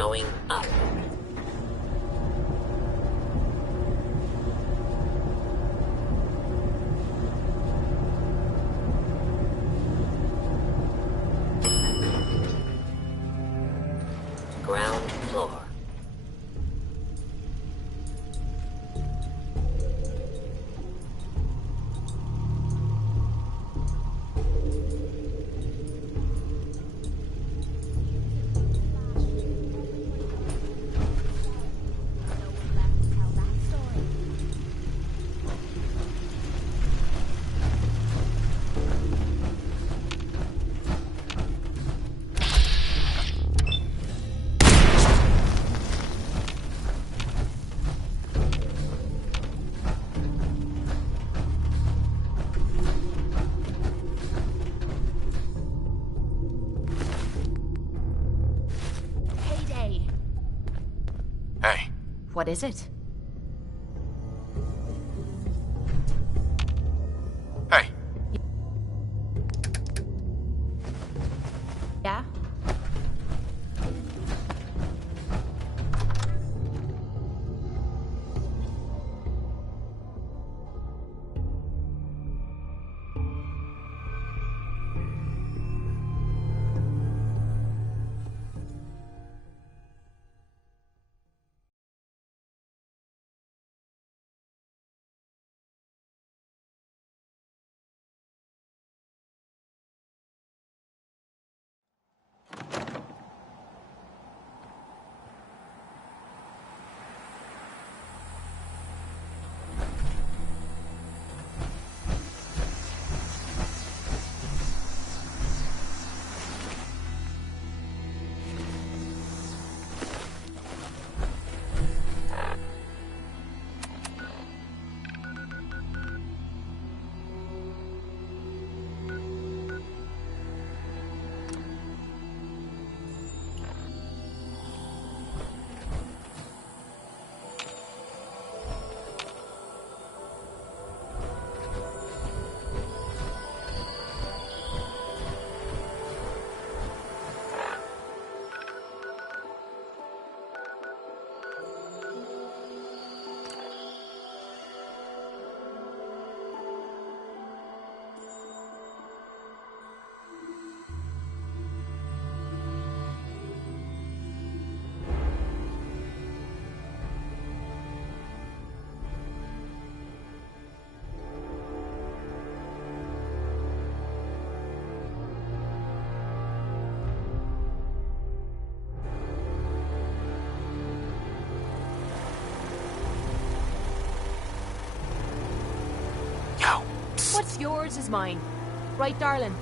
Going up. Ground floor. What is it? Hey. Yeah? What's yours is mine. Right, darling?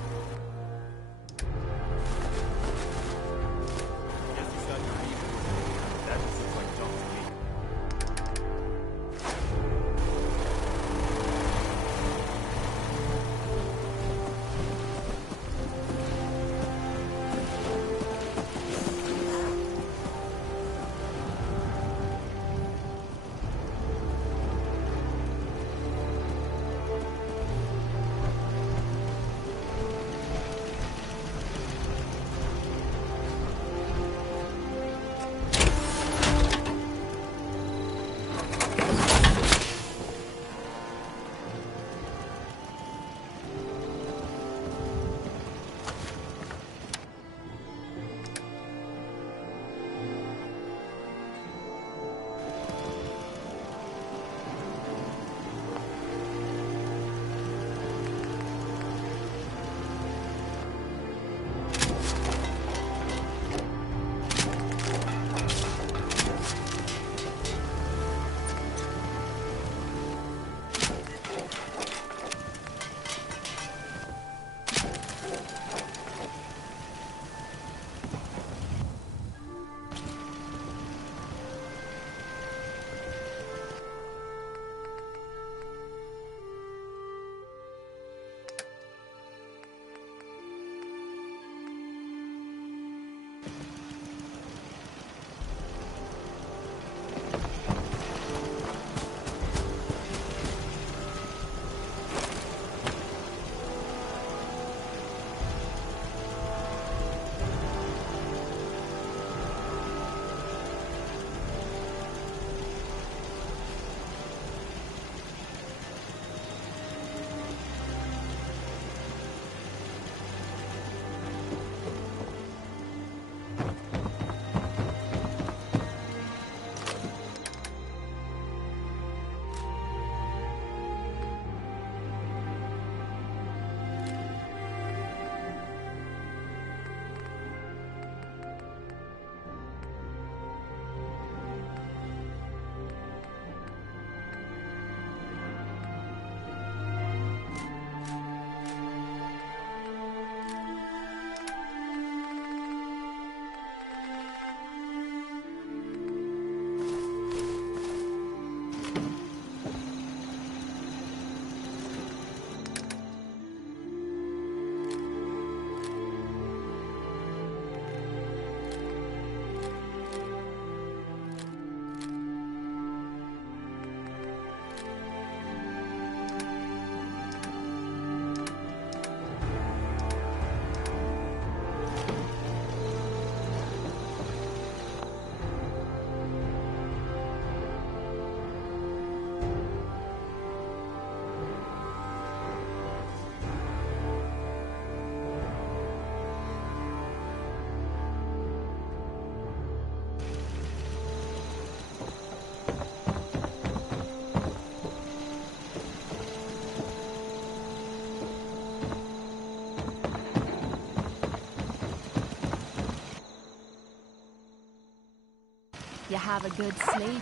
You have a good sleep?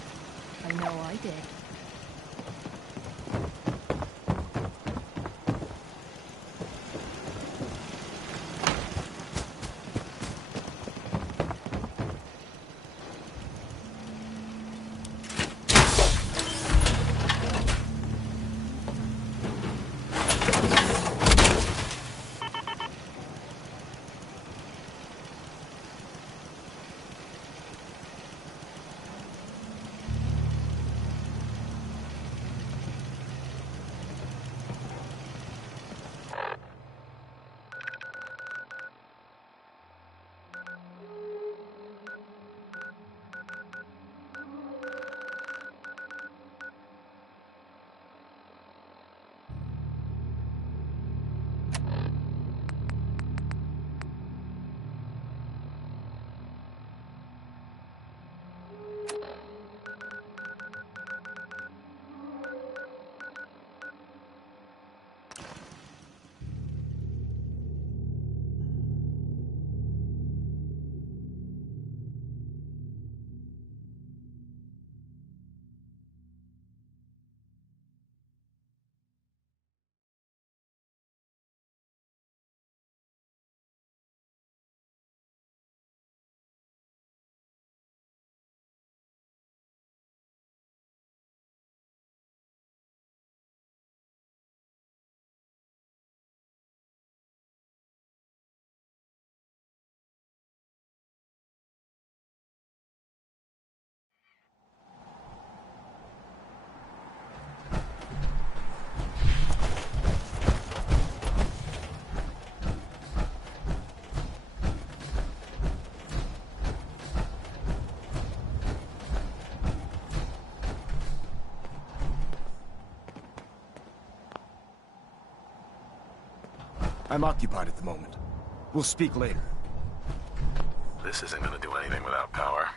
I know I did. I'm occupied at the moment. We'll speak later. This isn't gonna do anything without power.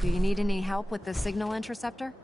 Do you need any help with the signal interceptor?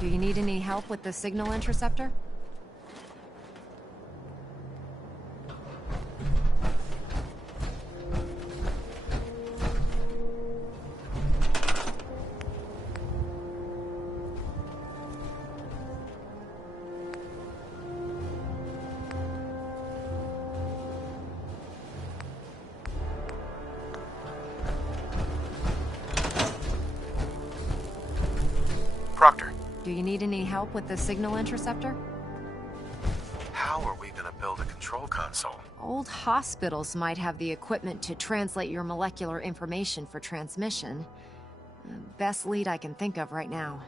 Do you need any help with the signal interceptor? Proctor, Do you need any help with the signal interceptor? how are we gonna build a control console? Old hospitals might have the equipment to translate your molecular information for transmission. Best lead I can think of right now.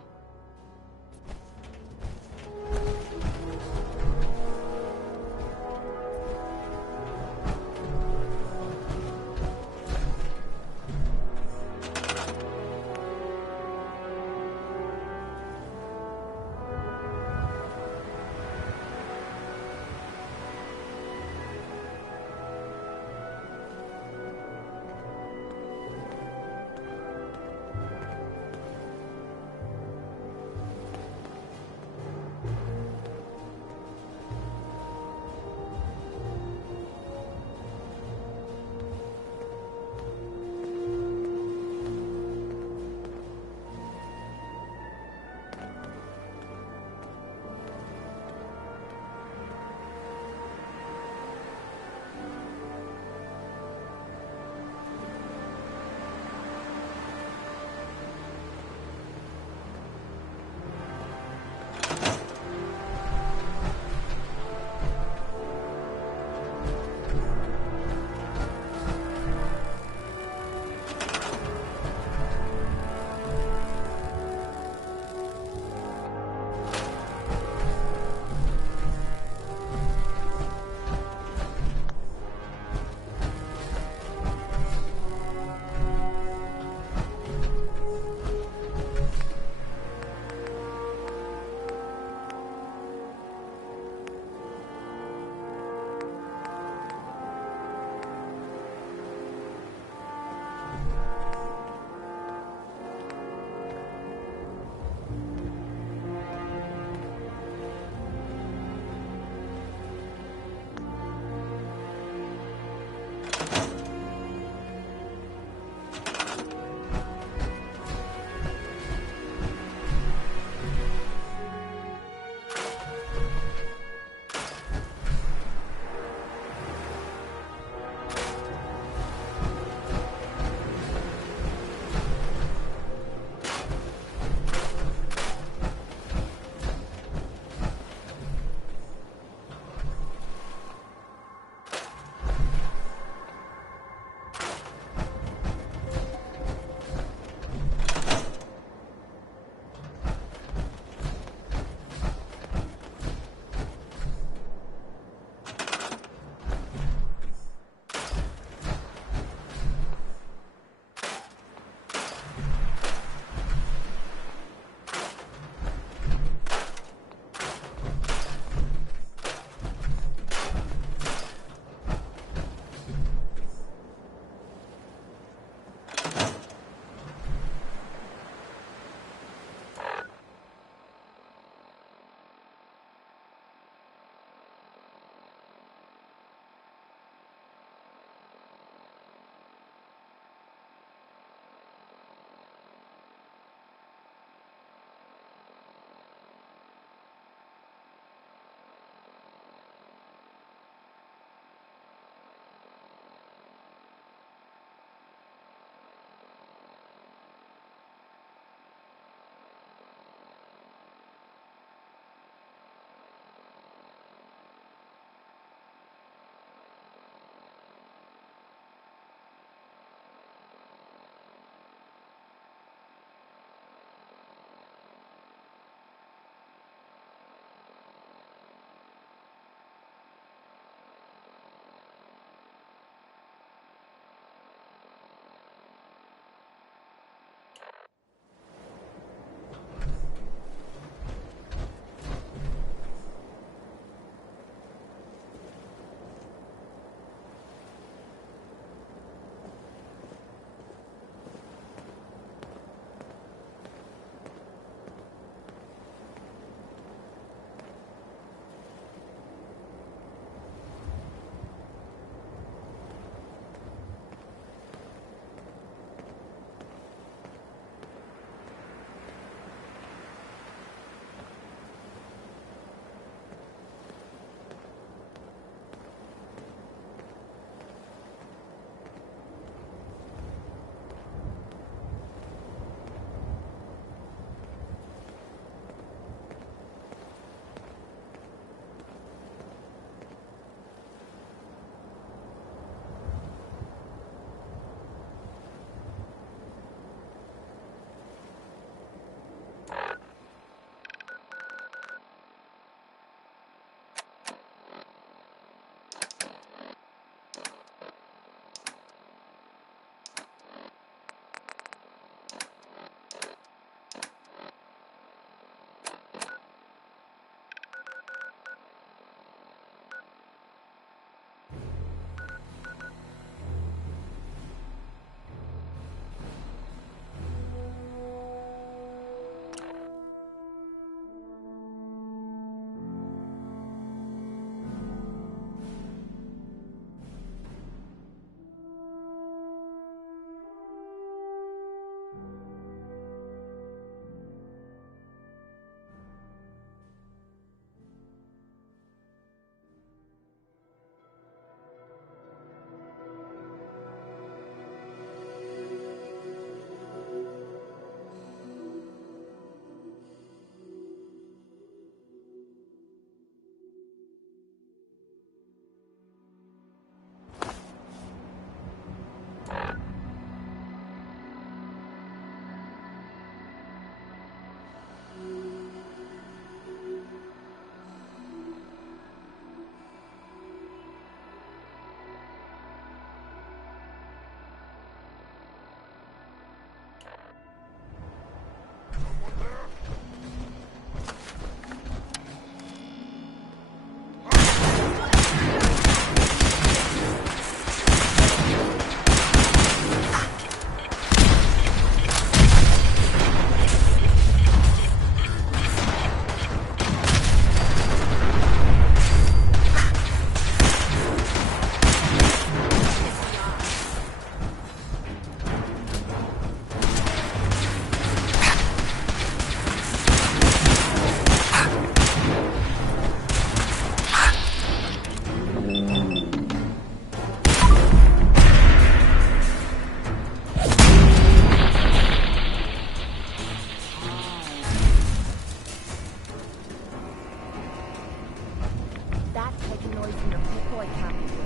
That's making noise in your P44 cabin.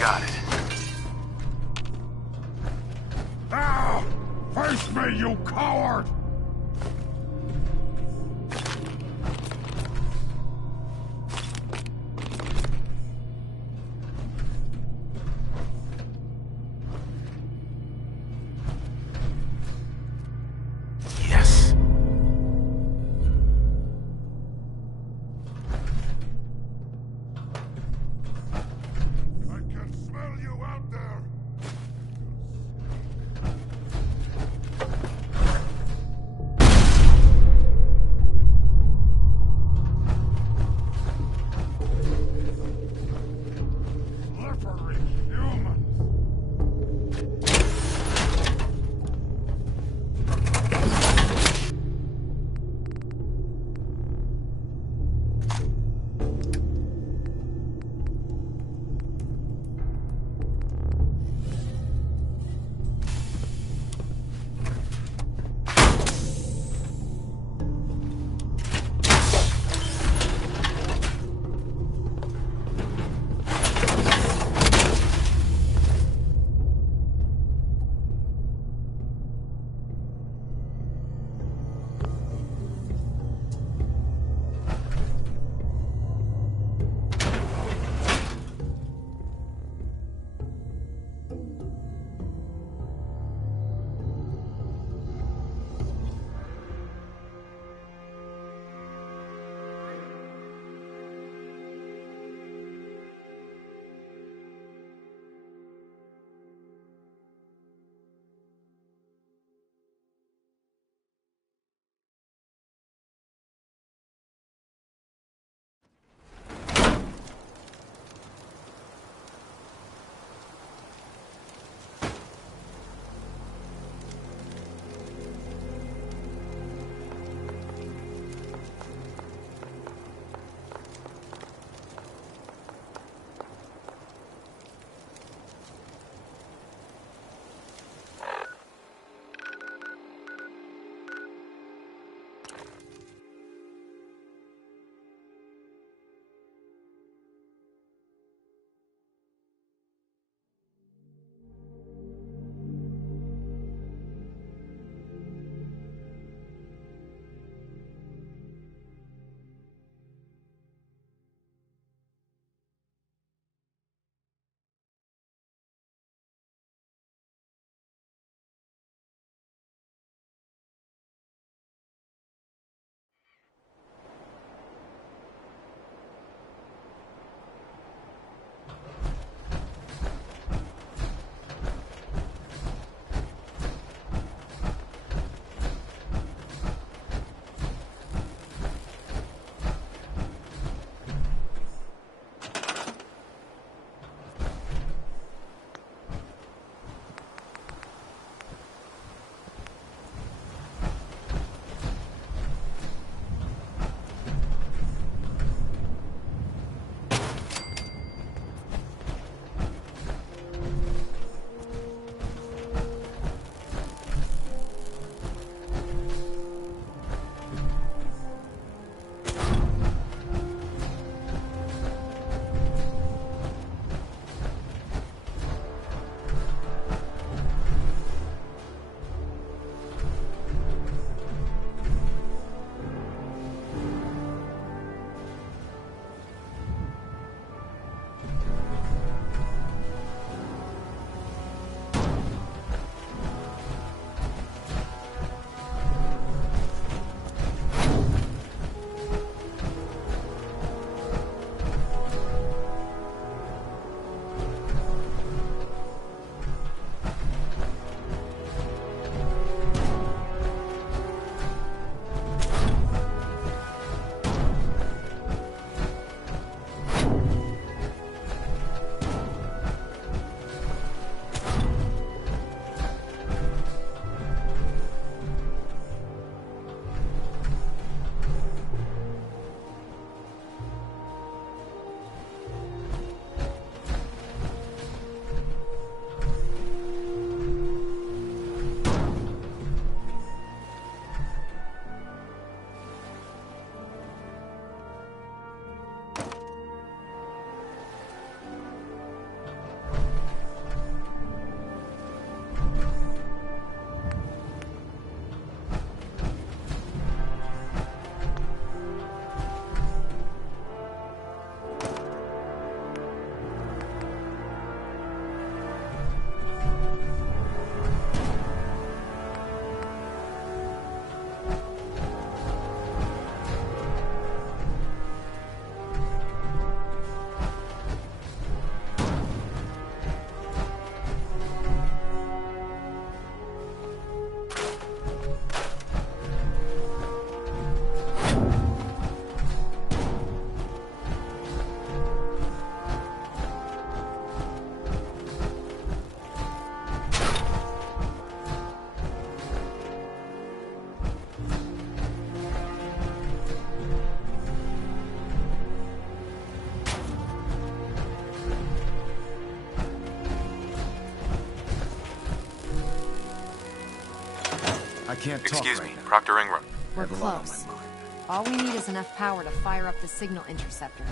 Got it. Ah! Face me, you coward! Yes. I can smell you out there! can't talk Excuse right me, now. Proctor Ingram. We're I have a lot on close. my mind. All we need is enough power to fire up the signal interceptor.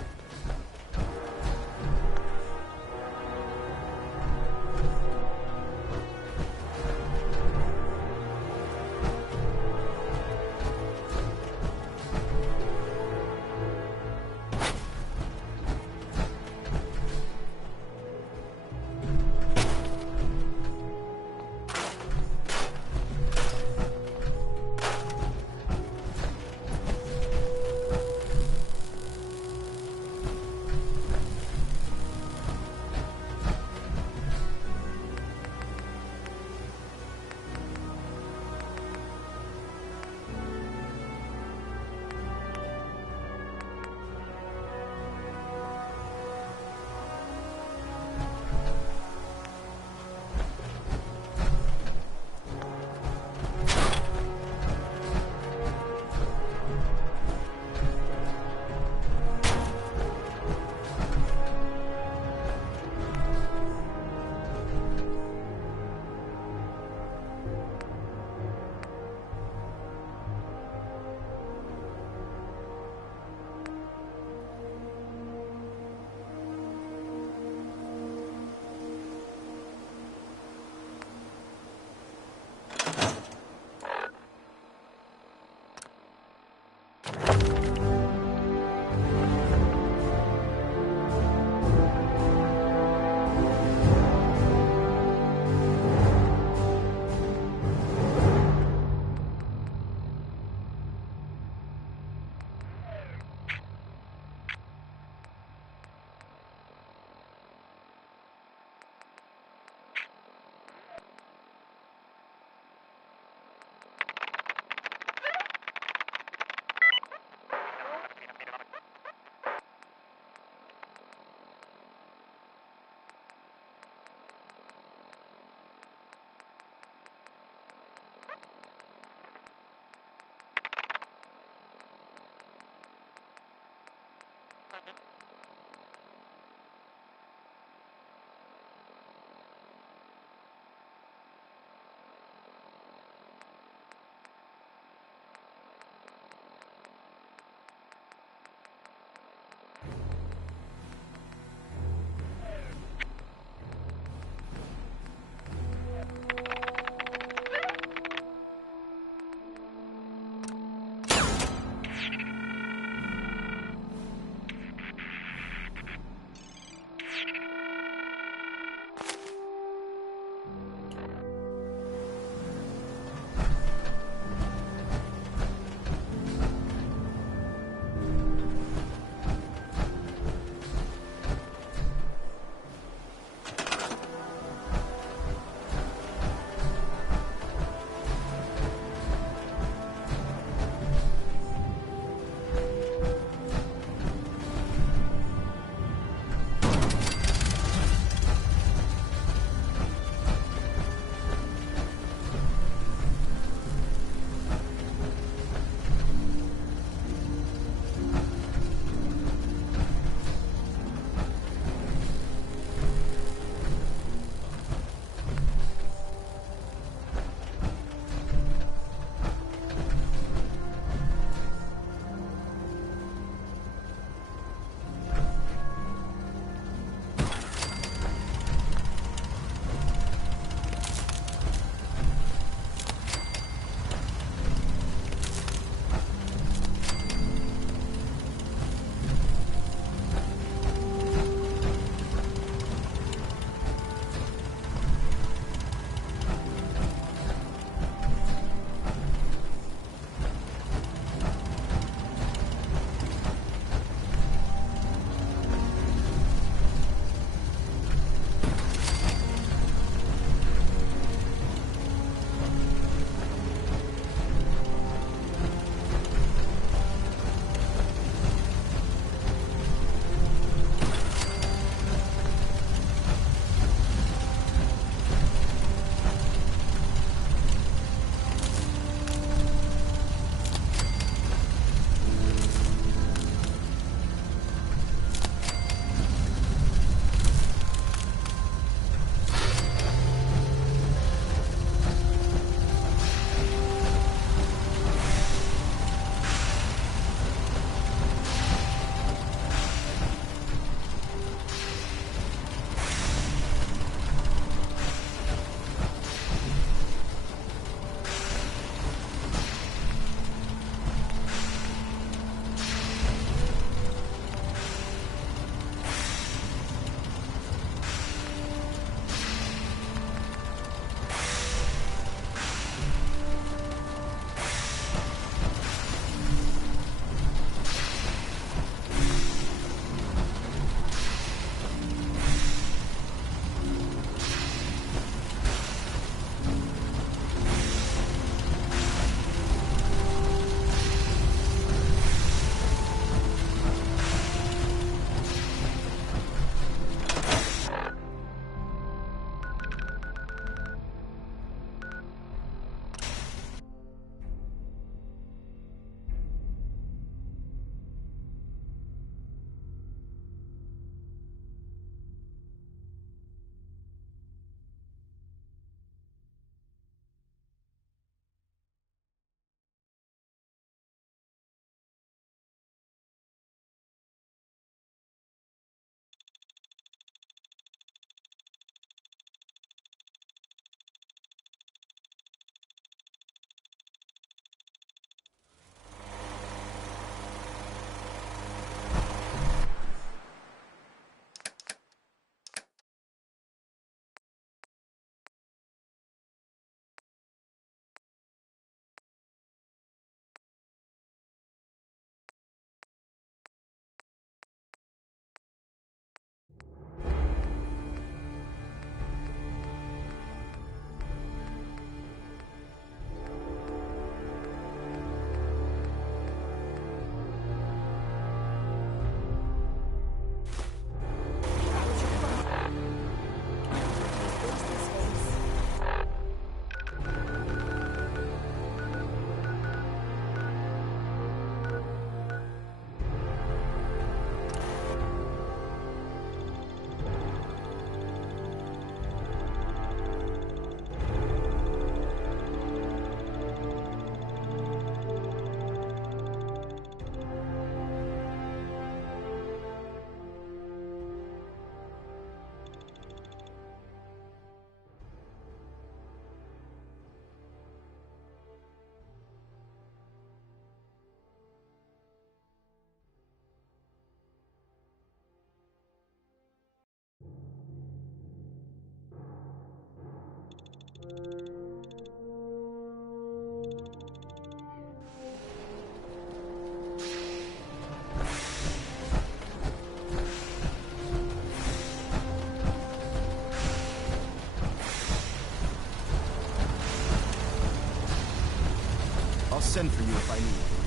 send for you if I need you.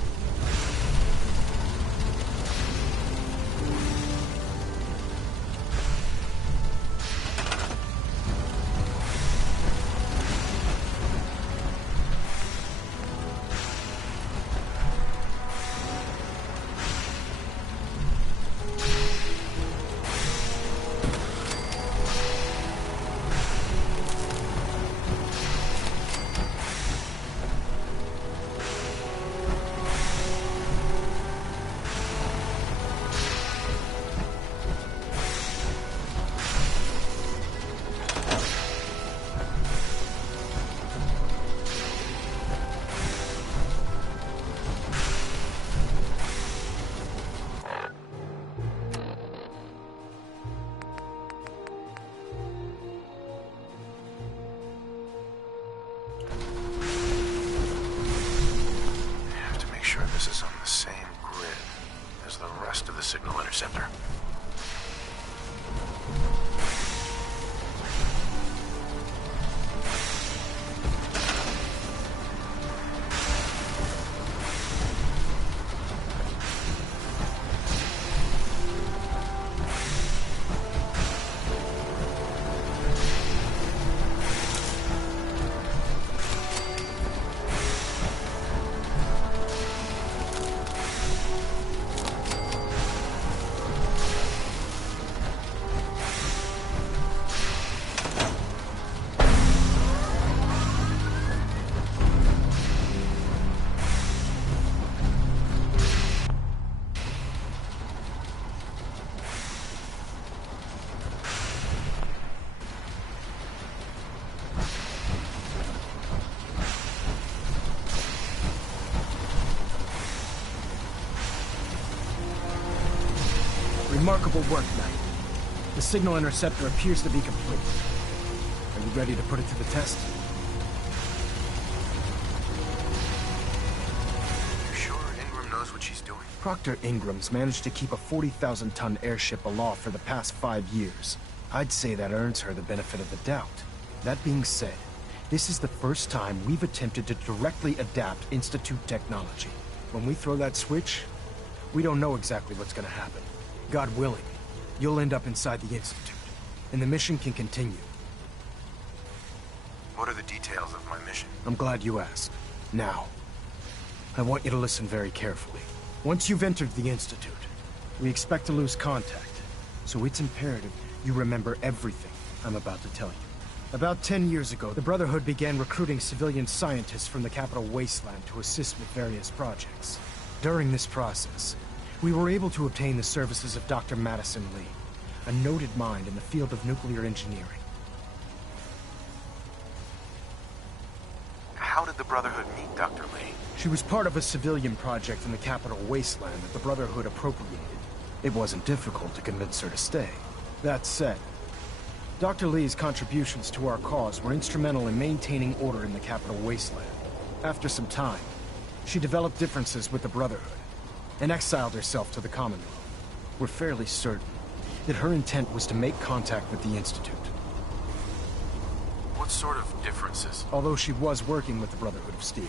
This is on the same grid as the rest of the signal interceptor. Remarkable work, Knight. The signal interceptor appears to be complete. Are you ready to put it to the test? You sure Ingram knows what she's doing? Proctor Ingram's managed to keep a 40,000-ton airship aloft for the past 5 years. I'd say that earns her the benefit of the doubt. That being said, this is the first time we've attempted to directly adapt Institute technology. When we throw that switch, we don't know exactly what's gonna happen. God willing, you'll end up inside the Institute, and the mission can continue. What are the details of my mission? I'm glad you asked. Now, I want you to listen very carefully. Once you've entered the Institute, we expect to lose contact, so it's imperative you remember everything I'm about to tell you. About 10 years ago, the Brotherhood began recruiting civilian scientists from the capital wasteland to assist with various projects. During this process, we were able to obtain the services of Dr. Madison Lee, a noted mind in the field of nuclear engineering. How did the Brotherhood meet Dr. Lee? She was part of a civilian project in the capital wasteland that the Brotherhood appropriated. It wasn't difficult to convince her to stay. That said, Dr. Lee's contributions to our cause were instrumental in maintaining order in the capital wasteland. After some time, she developed differences with the Brotherhood and exiled herself to the Commonwealth. We're fairly certain that her intent was to make contact with the Institute. What sort of differences? Although she was working with the Brotherhood of Steel,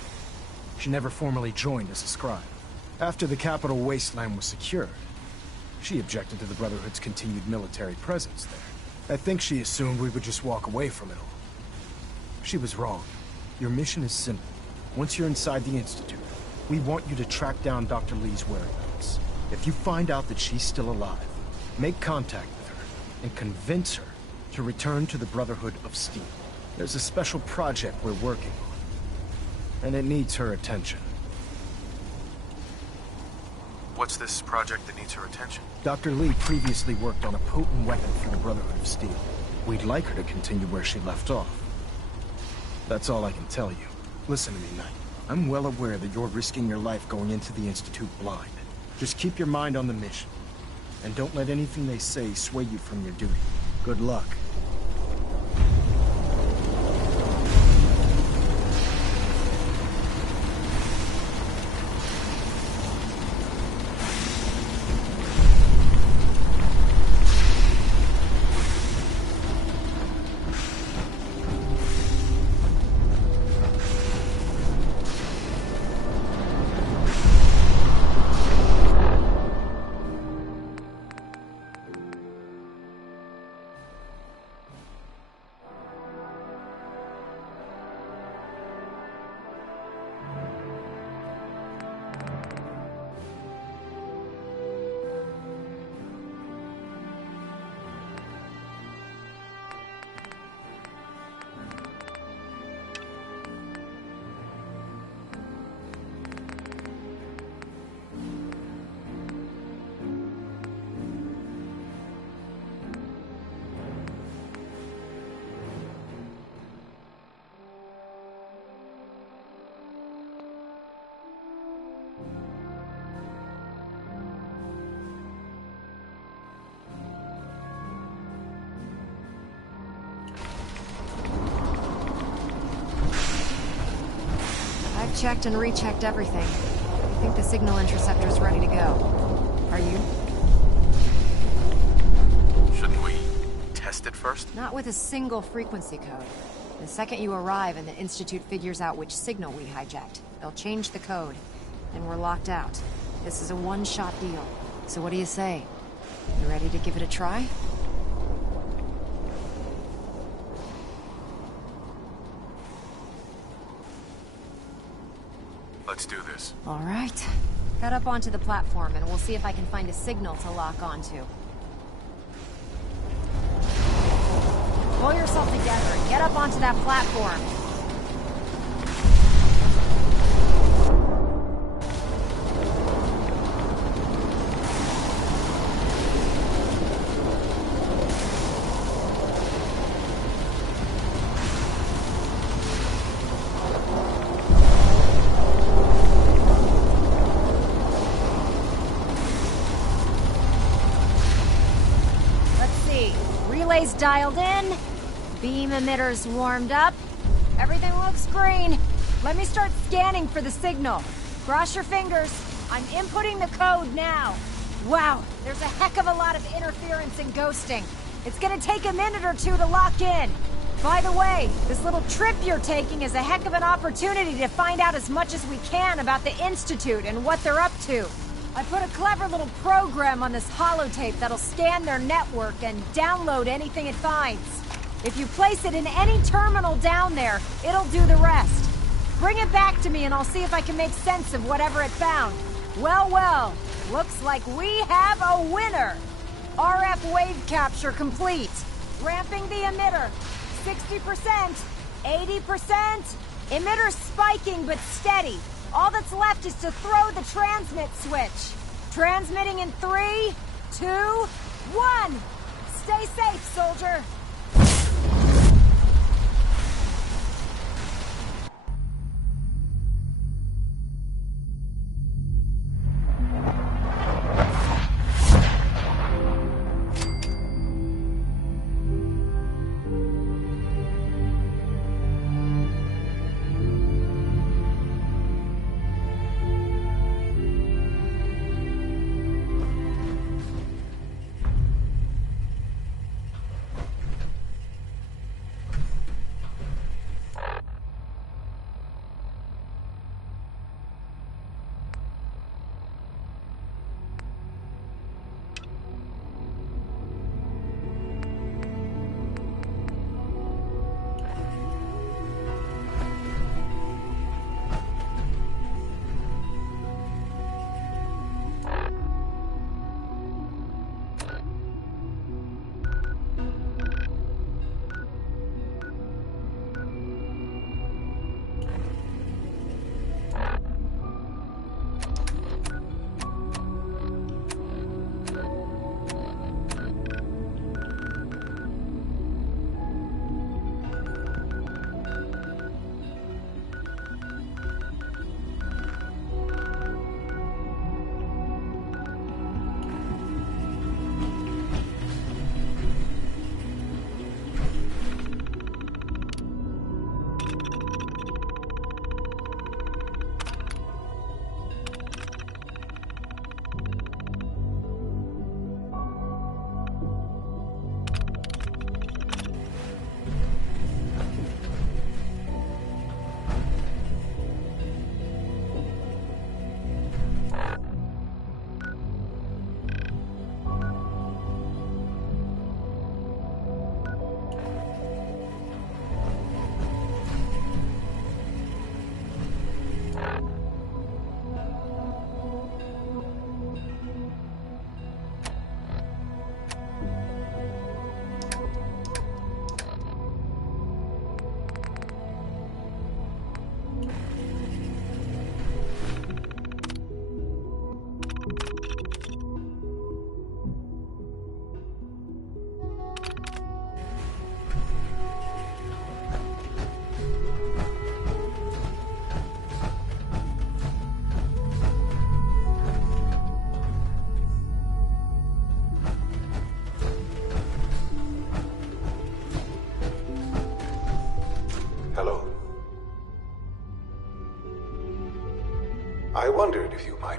she never formally joined as a scribe. After the capital wasteland was secured, she objected to the Brotherhood's continued military presence there. I think she assumed we would just walk away from it all. She was wrong. Your mission is simple. Once you're inside the Institute, we want you to track down Dr. Lee's whereabouts. If you find out that she's still alive, make contact with her and convince her to return to the Brotherhood of Steel. There's a special project we're working on, and it needs her attention. What's this project that needs her attention? Dr. Lee previously worked on a potent weapon for the Brotherhood of Steel. We'd like her to continue where she left off. That's all I can tell you. Listen to me, Knight. I'm well aware that you're risking your life going into the Institute blind. Just keep your mind on the mission, and don't let anything they say sway you from your duty. Good luck. checked and rechecked everything. I think the signal interceptor's ready to go. Are you? Shouldn't we test it first? Not with a single frequency code. The second you arrive and the Institute figures out which signal we hijacked, they'll change the code. And we're locked out. This is a one-shot deal. So what do you say? You ready to give it a try? Let's do this. All right. Head up onto the platform and we'll see if I can find a signal to lock onto. Pull yourself together and get up onto that platform. Relays dialed in, beam emitters warmed up. Everything looks green. Let me start scanning for the signal. Cross your fingers. I'm inputting the code now. Wow, there's a heck of a lot of interference and ghosting. It's gonna take a minute or two to lock in. By the way, this little trip you're taking is a heck of an opportunity to find out as much as we can about the Institute and what they're up to. I put a clever little program on this holotape that'll scan their network and download anything it finds. If you place it in any terminal down there, it'll do the rest. Bring it back to me and I'll see if I can make sense of whatever it found. Well, well, looks like we have a winner. RF wave capture complete. Ramping the emitter. 60%, 80%. Emitter spiking but steady. All that's left is to throw the transmit switch. Transmitting in 3, 2, 1. Stay safe, soldier.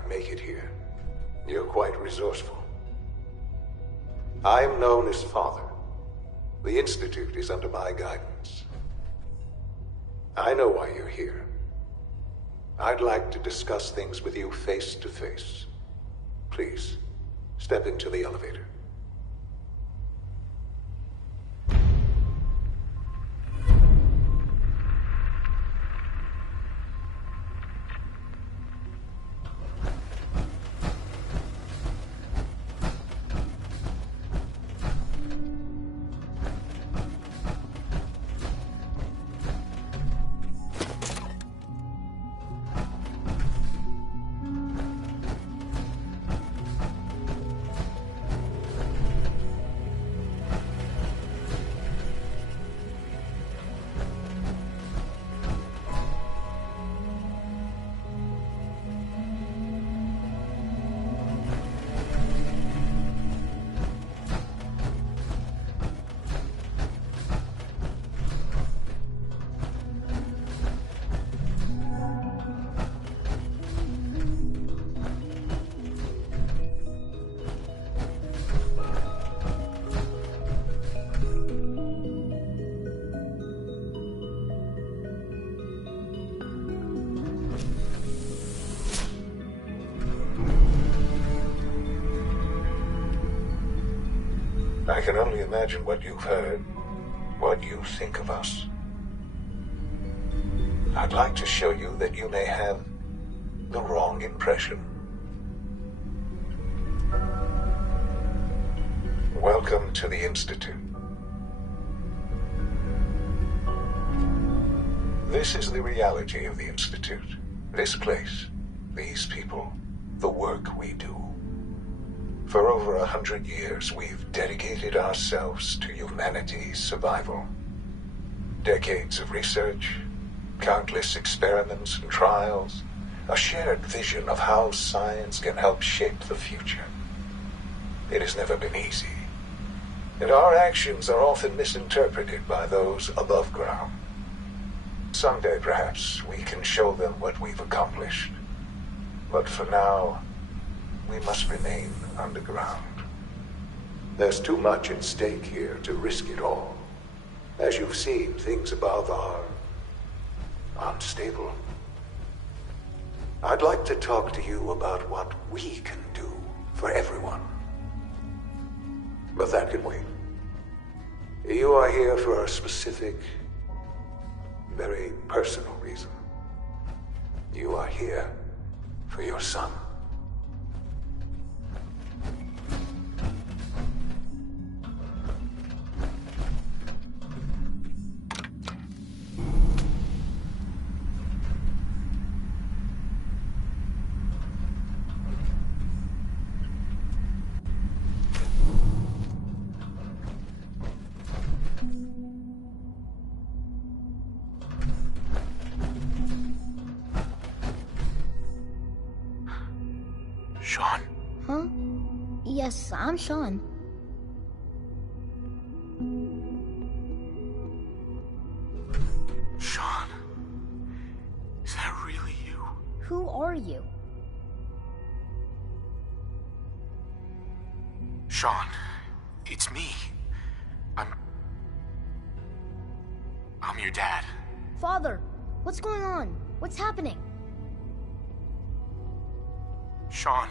might make it here. You're quite resourceful. I'm known as Father. The Institute is under my guidance. I know why you're here. I'd like to discuss things with you face to face. Please, step into the elevator. I can only imagine what you've heard, what you think of us. I'd like to show you that you may have the wrong impression. Welcome to the Institute. This is the reality of the Institute. This place, these people, the work we do. For over 100 years, we've dedicated ourselves to humanity's survival. Decades of research, countless experiments and trials, a shared vision of how science can help shape the future. It has never been easy, and our actions are often misinterpreted by those above ground. Someday, perhaps, we can show them what we've accomplished. But for now, we must remain underground. There's too much at stake here to risk it all. As you've seen, things above are unstable. I'd like to talk to you about what we can do for everyone. But that can wait. You are here for a specific, very personal reason. You are here for your son. Sean? Huh? Yes, I'm Sean. Sean? Is that really you? Who are you? Sean, it's me. I'm your dad. Father, what's going on? What's happening? Sean,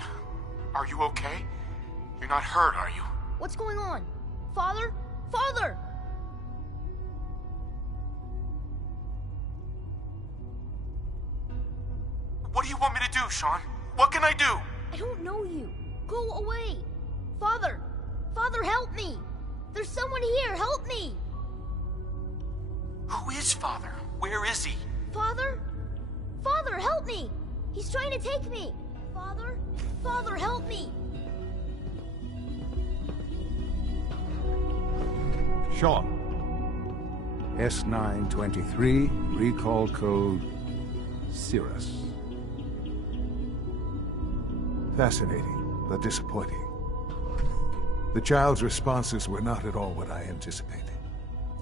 are you okay? You're not hurt, are you? What's going on? Father? Father! What do you want me to do, Sean? What can I do? I don't know you. Go away. Father! Father, help me! There's someone here, help me! Who is Father? Where is he? Father? Father, help me! He's trying to take me! Father? Father, help me! Sean. S923, recall code Cirrus. Fascinating, but disappointing. The child's responses were not at all what I anticipated.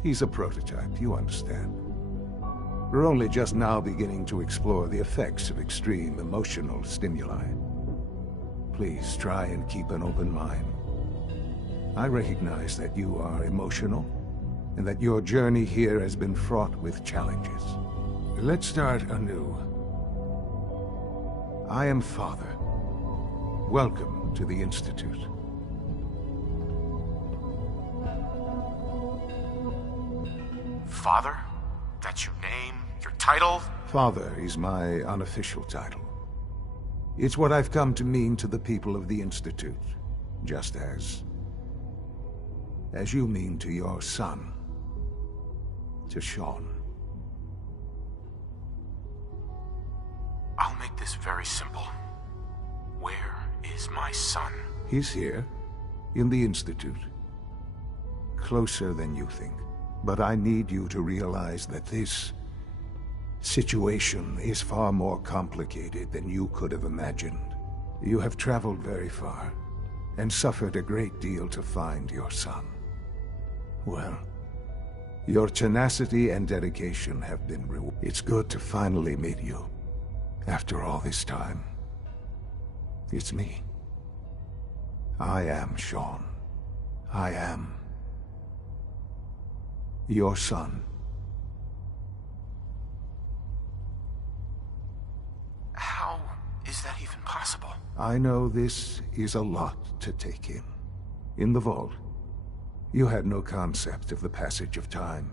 He's a prototype, you understand. We're only just now beginning to explore the effects of extreme emotional stimuli. please try and keep an open mind. I recognize that you are emotional, and that your journey here has been fraught with challenges. Let's start anew. I am Father. Welcome to the Institute. Father? That's your name? Your title? Father is my unofficial title. It's what I've come to mean to the people of the Institute, just as you mean to your son, to Sean. I'll make this very simple. Where is my son? He's here, in the Institute. Closer than you think. But I need you to realize that this situation is far more complicated than you could have imagined. You have traveled very far, and suffered a great deal to find your son. Well, your tenacity and dedication have been rewarded. It's good to finally meet you. After all this time, it's me. I am Sean. I am your son. How is that even possible? I know this is a lot to take in. In the vault, you had no concept of the passage of time.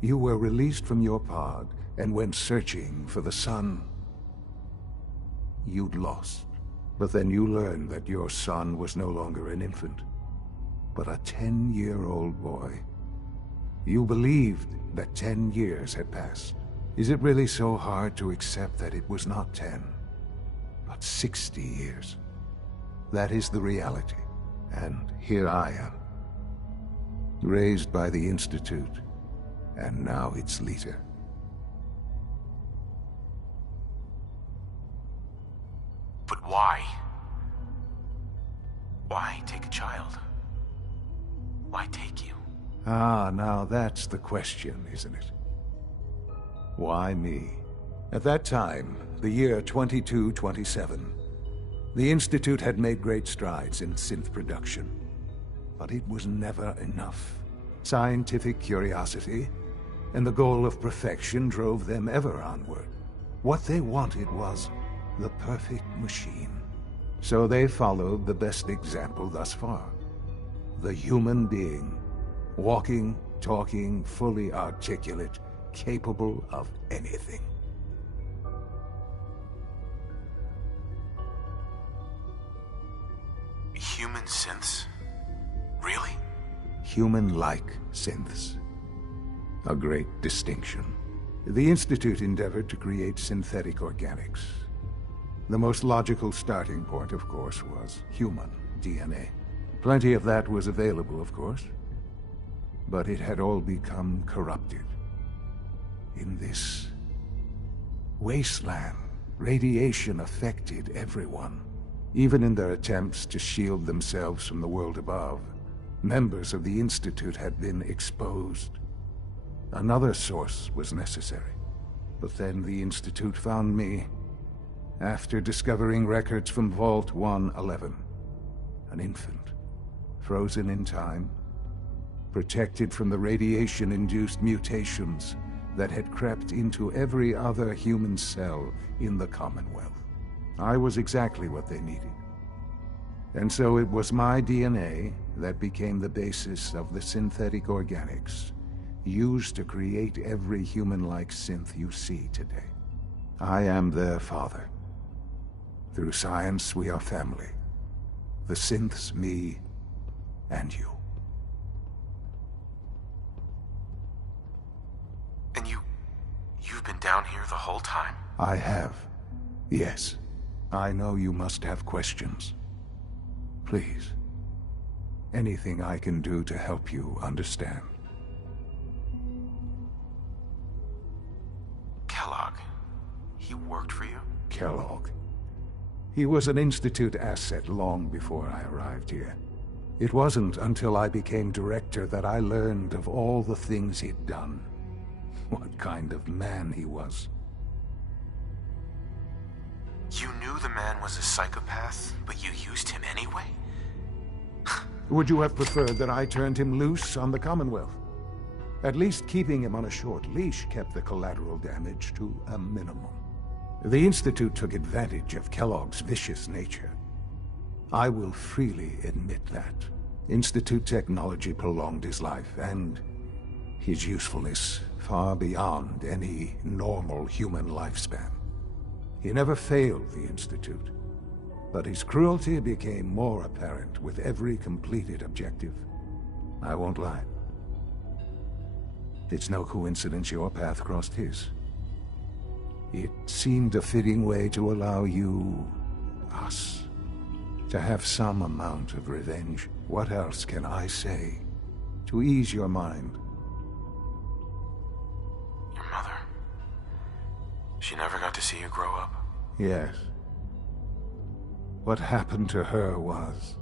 You were released from your pod and went searching for the son you'd lost. But then you learned that your son was no longer an infant, but a 10-year-old boy. You believed that 10 years had passed. Is it really so hard to accept that it was not 10, but 60 years? That is the reality. And here I am, raised by the Institute, and now its leader. But why? Why take a child? Why take you? Ah, now that's the question, isn't it? Why me? At that time, the year 2227, the Institute had made great strides in synth production. But it was never enough. Scientific curiosity and the goal of perfection drove them ever onward. What they wanted was the perfect machine. So they followed the best example thus far. The human being. Walking, talking, fully articulate, capable of anything. Human synths? Really? Human-like synths. A great distinction. The Institute endeavored to create synthetic organics. The most logical starting point, of course, was human DNA. Plenty of that was available, of course. But it had all become corrupted. In this wasteland, radiation affected everyone. Even in their attempts to shield themselves from the world above, members of the Institute had been exposed. Another source was necessary. But then the Institute found me, after discovering records from Vault 111. An infant, frozen in time, protected from the radiation-induced mutations that had crept into every other human cell in the Commonwealth. I was exactly what they needed. And so it was my DNA that became the basis of the synthetic organics used to create every human-like synth you see today. I am their father. Through science, we are family. The synths, me, and you. And you've been down here the whole time? I have. Yes. I know you must have questions. Please. Anything I can do to help you understand. Kellogg. He worked for you? Kellogg. He was an Institute asset long before I arrived here. It wasn't until I became director that I learned of all the things he'd done. What kind of man he was. You knew the man was a psychopath, but you used him anyway? Would you have preferred that I turned him loose on the Commonwealth? At least keeping him on a short leash kept the collateral damage to a minimum. The Institute took advantage of Kellogg's vicious nature. I will freely admit that. Institute technology prolonged his life, and his usefulness far beyond any normal human lifespan. He never failed the Institute, but his cruelty became more apparent with every completed objective. I won't lie. It's no coincidence your path crossed his. It seemed a fitting way to allow you, us, to have some amount of revenge. What else can I say to ease your mind? Your mother. She never got to see you grow up. Yes. What happened to her was...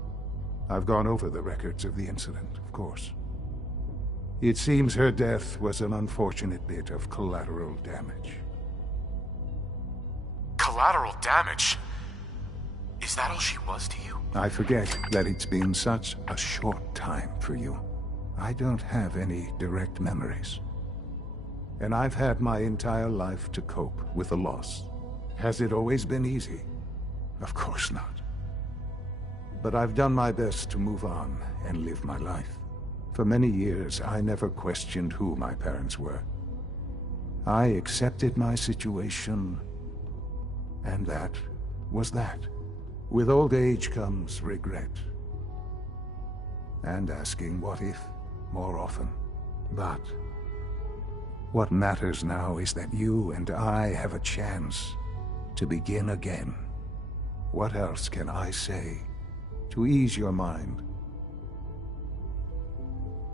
I've gone over the records of the incident, of course. It seems her death was an unfortunate bit of collateral damage. Collateral damage? Is that all she was to you? I forget that it's been such a short time for you. I don't have any direct memories. And I've had my entire life to cope with the loss. Has it always been easy? Of course not. But I've done my best to move on and live my life. For many years, I never questioned who my parents were. I accepted my situation, and that was that. With old age comes regret. And asking what if more often. But what matters now is that you and I have a chance to begin again. What else can I say to ease your mind?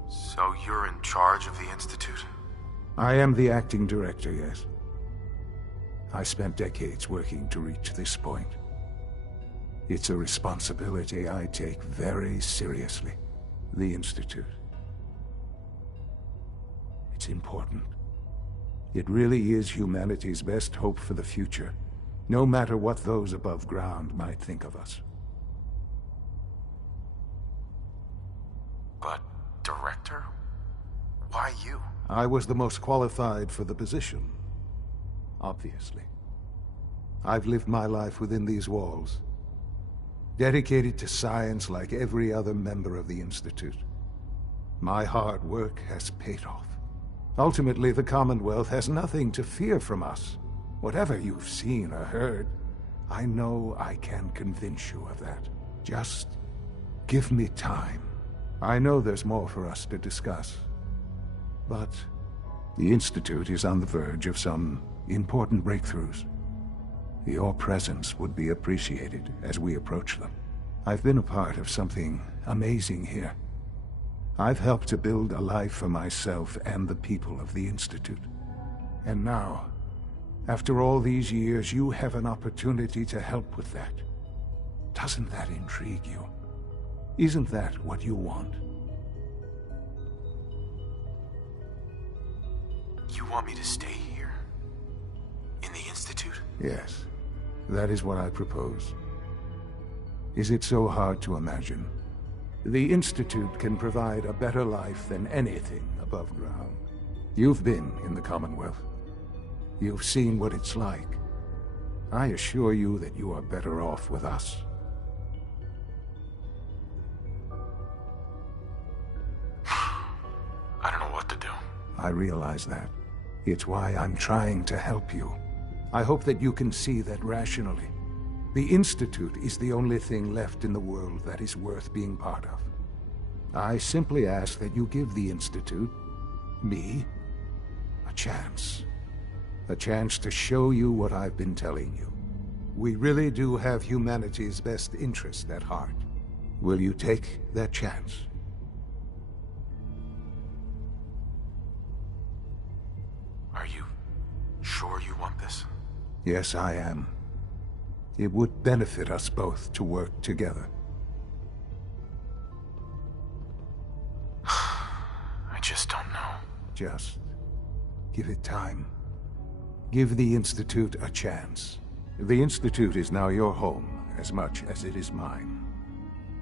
So you're in charge of the Institute? I am the acting director, yes. I spent decades working to reach this point. It's a responsibility I take very seriously. The Institute. It's important. It really is humanity's best hope for the future, no matter what those above ground might think of us. But, director? Why you? I was the most qualified for the position. Obviously. I've lived my life within these walls, dedicated to science like every other member of the Institute. My hard work has paid off. Ultimately, the Commonwealth has nothing to fear from us. Whatever you've seen or heard, I know I can convince you of that. Just give me time. I know there's more for us to discuss. But the Institute is on the verge of some important breakthroughs. Your presence would be appreciated as we approach them. I've been a part of something amazing here. I've helped to build a life for myself and the people of the Institute. And now, after all these years, you have an opportunity to help with that. Doesn't that intrigue you? Isn't that what you want? You want me to stay here? In the Institute? Yes. That is what I propose. Is it so hard to imagine? The Institute can provide a better life than anything above ground. You've been in the Commonwealth. You've seen what it's like. I assure you that you are better off with us. I don't know what to do. I realize that. It's why I'm trying to help you. I hope that you can see that rationally. The Institute is the only thing left in the world that is worth being part of. I simply ask that you give the Institute, me, a chance. A chance to show you what I've been telling you. We really do have humanity's best interest at heart. Will you take that chance? Are you sure you want this? Yes, I am. It would benefit us both to work together. I just don't know. Just give it time. Give the Institute a chance. The Institute is now your home, as much as it is mine.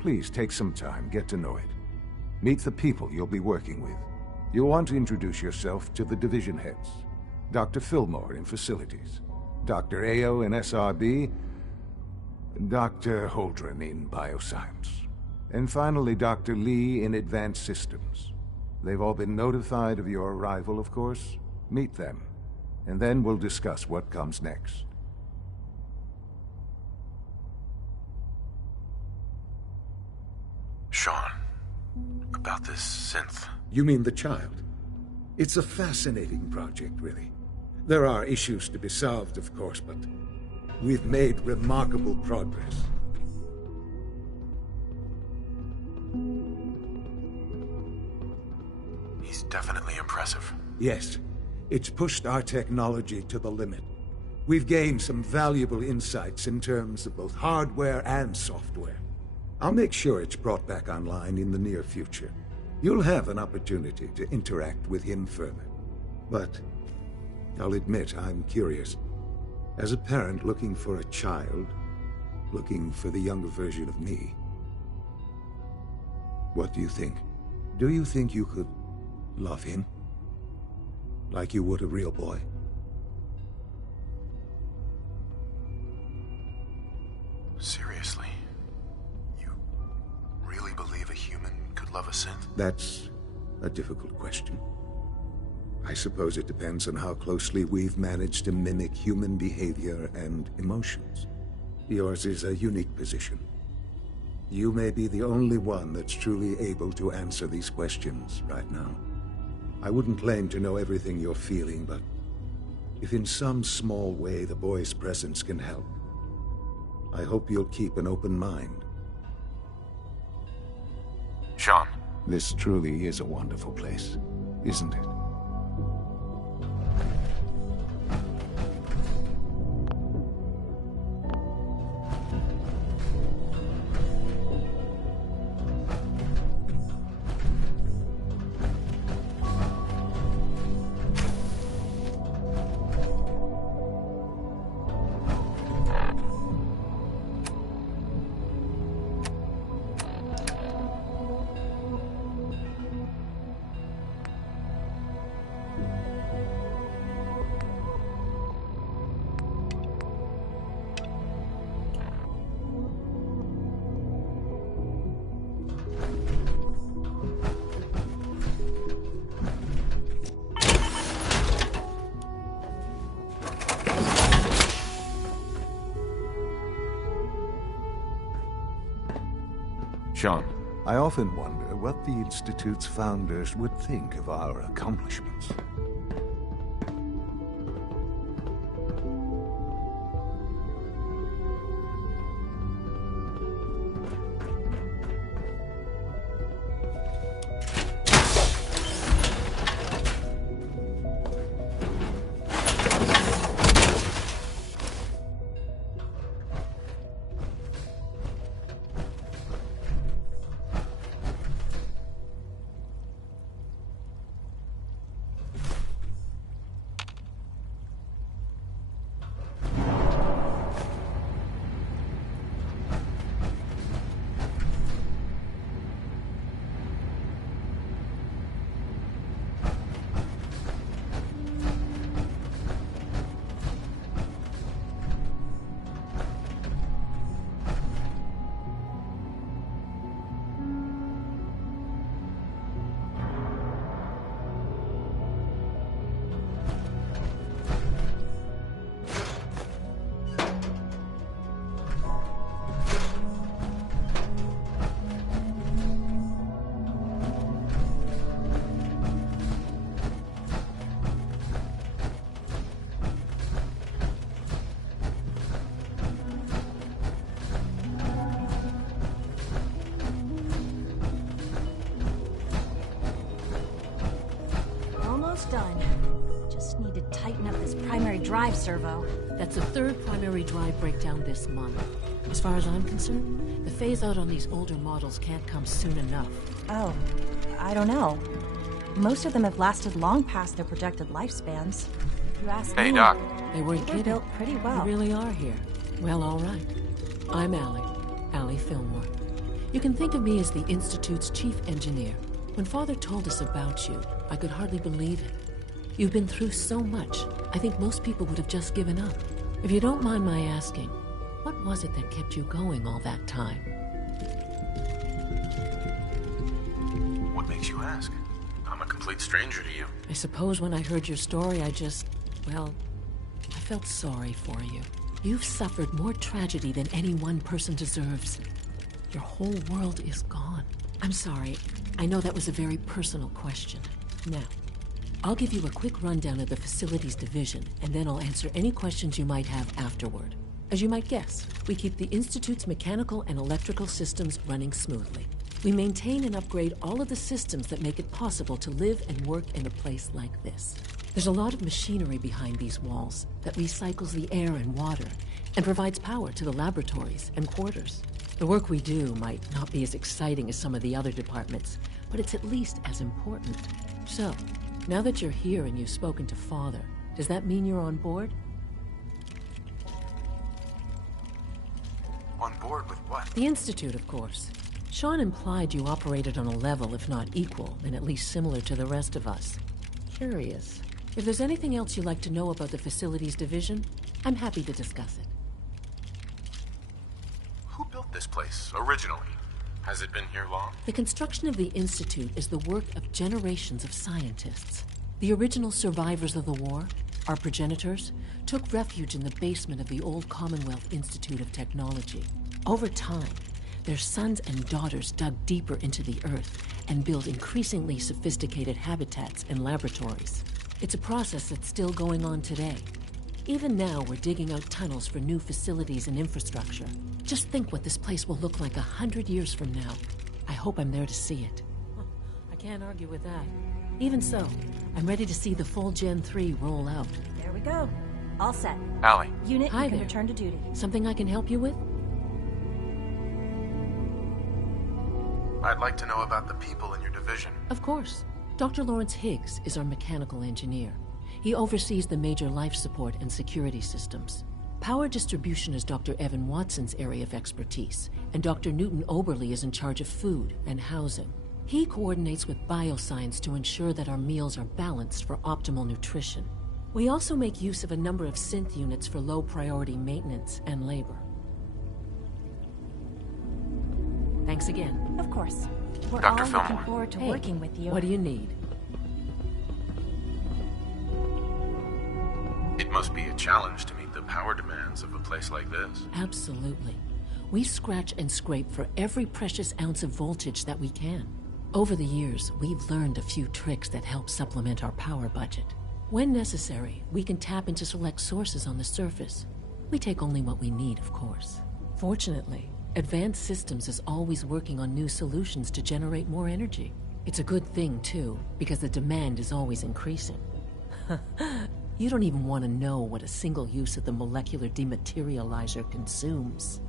Please take some time, get to know it. Meet the people you'll be working with. You'll want to introduce yourself to the division heads. Dr. Fillmore in Facilities, Dr. Ao in SRB, Dr. Holdren in Bioscience, and finally Dr. Lee in Advanced Systems. They've all been notified of your arrival, of course. Meet them, and then we'll discuss what comes next. Sean, about this synth. You mean the child? It's a fascinating project, really. There are issues to be solved, of course, but we've made remarkable progress. He's definitely impressive. Yes, it's pushed our technology to the limit. We've gained some valuable insights in terms of both hardware and software. I'll make sure it's brought back online in the near future. You'll have an opportunity to interact with him further. But I'll admit I'm curious. As a parent looking for a child, looking for the younger version of me, what do you think? Do you think you could love him? Like you would a real boy? Seriously? You really believe a human could love a synth? That's a difficult question. I suppose it depends on how closely we've managed to mimic human behavior and emotions. Yours is a unique position. You may be the only one that's truly able to answer these questions right now. I wouldn't claim to know everything you're feeling, but if in some small way the boy's presence can help, I hope you'll keep an open mind. Sean. This truly is a wonderful place, isn't it? Sean. I often wonder what the Institute's founders would think of our accomplishments. Done. Just need to tighten up this primary drive servo. That's the third primary drive breakdown this month. As far as I'm concerned, the phase-out on these older models can't come soon enough. Oh, I don't know. Most of them have lasted long past their projected lifespans. You ask Hey, me. Doc. They weren't They're kidding. built pretty well. You really are here. Well, all right. I'm Allie Fillmore. You can think of me as the Institute's chief engineer. When Father told us about you, I could hardly believe it. You've been through so much, I think most people would have just given up. If you don't mind my asking, what was it that kept you going all that time? What makes you ask? I'm a complete stranger to you. I suppose when I heard your story, I felt sorry for you. You've suffered more tragedy than any one person deserves. Your whole world is gone. I'm sorry. I know that was a very personal question. Now, I'll give you a quick rundown of the Facilities Division, and then I'll answer any questions you might have afterward. As you might guess, we keep the Institute's mechanical and electrical systems running smoothly. We maintain and upgrade all of the systems that make it possible to live and work in a place like this. There's a lot of machinery behind these walls that recycles the air and water and provides power to the laboratories and quarters. The work we do might not be as exciting as some of the other departments, but it's at least as important. So, now that you're here and you've spoken to Father, does that mean you're on board? On board with what? The Institute, of course. Sean implied you operated on a level, if not equal, and at least similar to the rest of us. Curious. If there's anything else you'd like to know about the Facilities Division, I'm happy to discuss it. Who built this place, originally? Has it been here long? The construction of the Institute is the work of generations of scientists. The original survivors of the war, our progenitors, took refuge in the basement of the old Commonwealth Institute of Technology. Over time, their sons and daughters dug deeper into the earth and built increasingly sophisticated habitats and laboratories. It's a process that's still going on today. Even now, we're digging out tunnels for new facilities and infrastructure. Just think what this place will look like 100 years from now. I hope I'm there to see it. I can't argue with that. Even so, I'm ready to see the full Gen 3 roll out. There we go. All set. Allie. Unit, Hi you can there. return to duty. Something I can help you with? I'd like to know about the people in your division. Of course. Dr. Lawrence Higgs is our mechanical engineer. He oversees the major life support and security systems. Power distribution is Dr. Evan Watson's area of expertise, and Dr. Newton Oberly is in charge of food and housing. He coordinates with bioscience to ensure that our meals are balanced for optimal nutrition. We also make use of a number of synth units for low-priority maintenance and labor. Thanks again. Of course. We're Dr. all Fillmore. looking forward to Hey, working with you. What do you need? It must be a challenge to meet the power demands of a place like this. Absolutely. We scratch and scrape for every precious ounce of voltage that we can. Over the years, we've learned a few tricks that help supplement our power budget. When necessary, we can tap into select sources on the surface. We take only what we need, of course. Fortunately, Advanced Systems is always working on new solutions to generate more energy. It's a good thing, too, because the demand is always increasing. You don't even want to know what a single use of the molecular dematerializer consumes.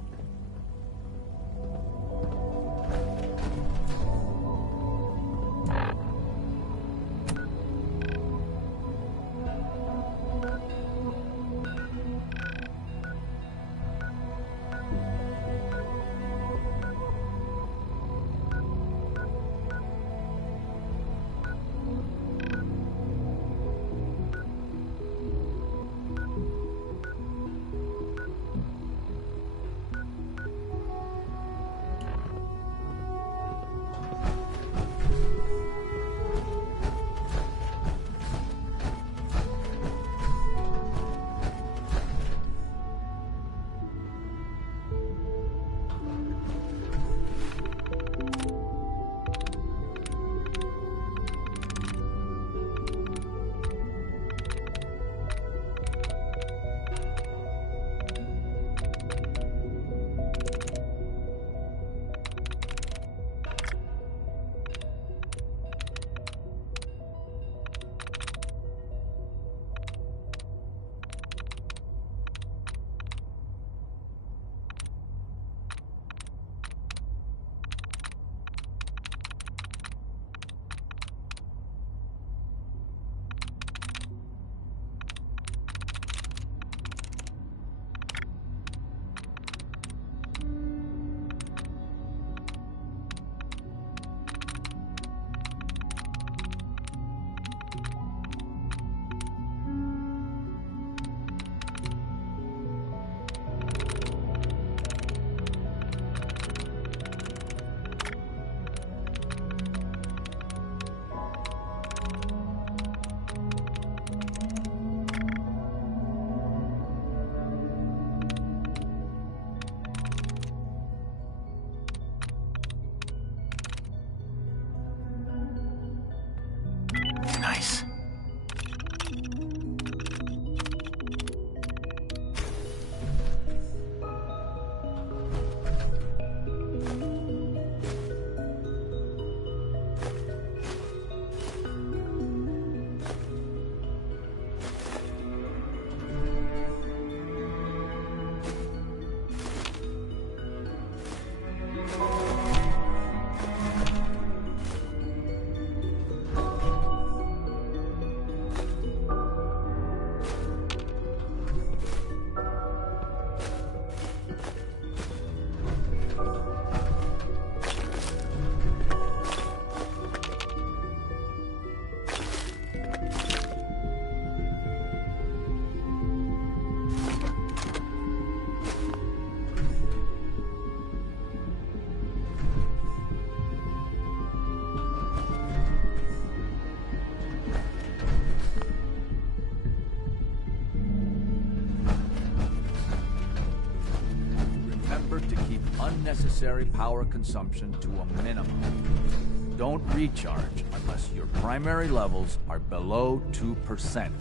unnecessary power consumption to a minimum. Don't recharge unless your primary levels are below 2%.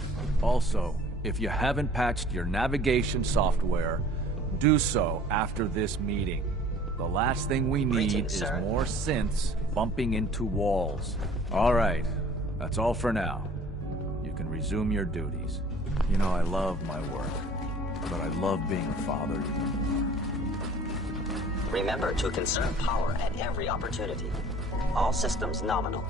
Also, if you haven't patched your navigation software, do so after this meeting. The last thing we need is more synths bumping into walls. All right, that's all for now. You can resume your duties. You know, I love my work, but I love being a father even more. Remember to conserve power at every opportunity. All systems nominal.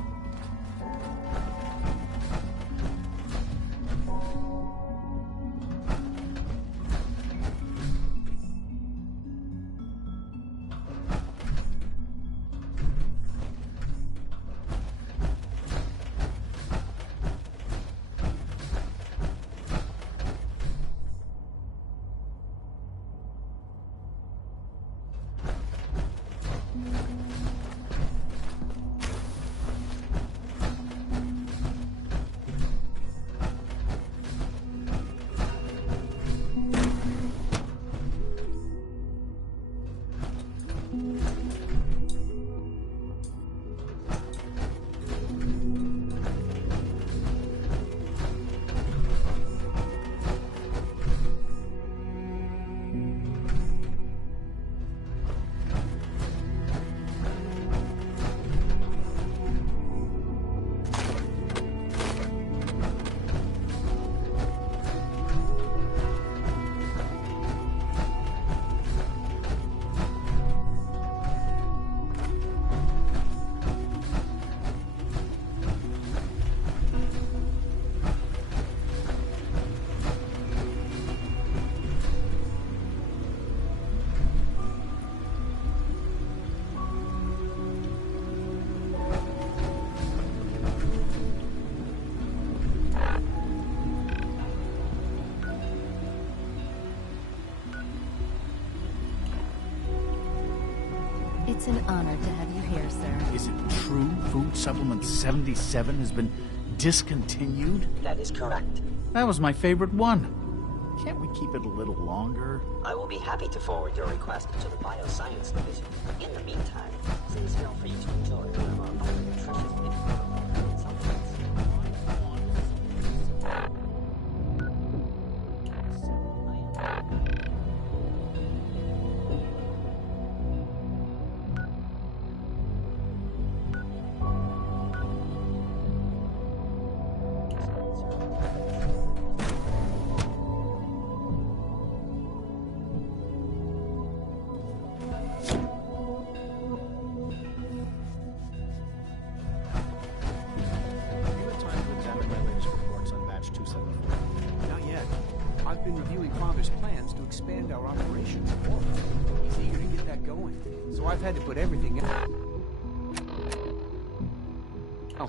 It's an honor to have you here, sir. Is it true Food Supplement 77 has been discontinued? That is correct. That was my favorite one. Can't we keep it a little longer? I will be happy to forward your request to the Bioscience Division. In the meantime, please feel free to enjoy one of our other nutritious food supplements.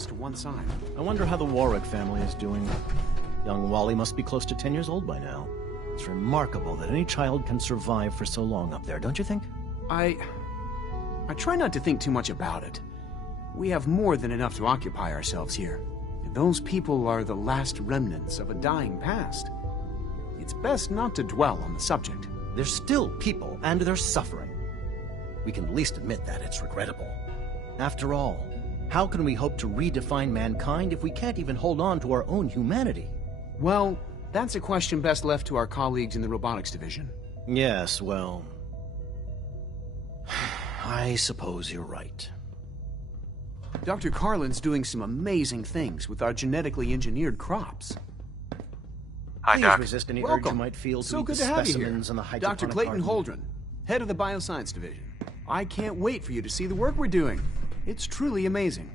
To one side. I wonder how the Warwick family is doing. Young Wally must be close to 10 years old by now. It's remarkable that any child can survive for so long up there, don't you think? I try not to think too much about it. We have more than enough to occupy ourselves here. And those people are the last remnants of a dying past. It's best not to dwell on the subject. They're still people, and they're suffering. We can at least admit that it's regrettable. After all, how can we hope to redefine mankind if we can't even hold on to our own humanity? Well, that's a question best left to our colleagues in the robotics division. Yes, well... I suppose you're right. Dr. Carlin's doing some amazing things with our genetically engineered crops. Hi, Doc. Please resist any urge you might feel to so eat good the to have you specimens here. and the hydroponic Dr. Clayton garden. Holdren, head of the Bioscience Division. I can't wait for you to see the work we're doing. It's truly amazing.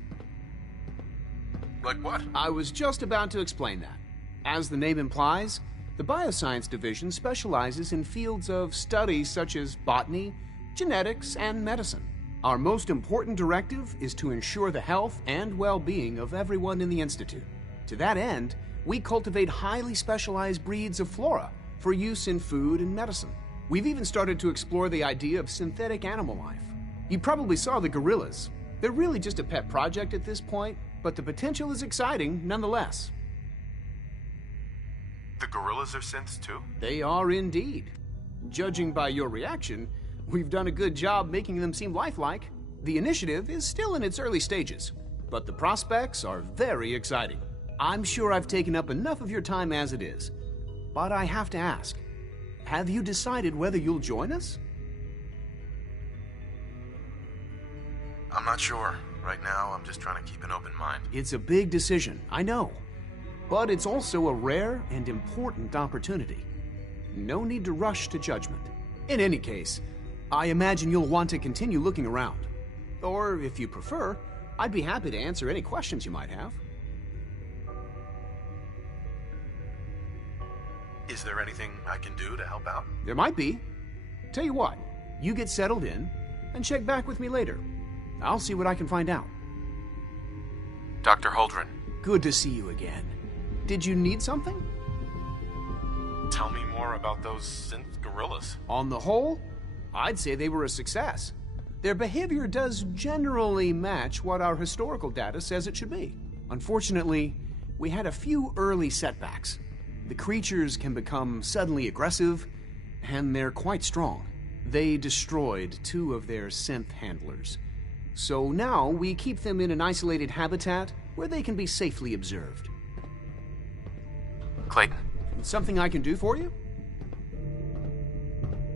Like what? I was just about to explain that. As the name implies, the Bioscience Division specializes in fields of study such as botany, genetics, and medicine. Our most important directive is to ensure the health and well-being of everyone in the Institute. To that end, we cultivate highly specialized breeds of flora for use in food and medicine. We've even started to explore the idea of synthetic animal life. You probably saw the gorillas. They're really just a pet project at this point, but the potential is exciting nonetheless. The gorillas are synths too? They are indeed. Judging by your reaction, We've done a good job making them seem lifelike. The initiative is still in its early stages, but the prospects are very exciting. I'm sure I've taken up enough of your time as it is, but I have to ask, have you decided whether you'll join us? I'm not sure. Right now, I'm just trying to keep an open mind. It's a big decision, I know. But it's also a rare and important opportunity. No need to rush to judgment. In any case, I imagine you'll want to continue looking around. Or, if you prefer, I'd be happy to answer any questions you might have. Is there anything I can do to help out? There might be. Tell you what, you get settled in, and check back with me later. I'll see what I can find out. Dr. Holdren. Good to see you again. Did you need something? Tell me more about those synth gorillas. On the whole, I'd say they were a success. Their behavior does generally match what our historical data says it should be. Unfortunately, we had a few early setbacks. The creatures can become suddenly aggressive, and they're quite strong. They destroyed 2 of their synth handlers. So now we keep them in an isolated habitat where they can be safely observed. Clayton. Something I can do for you?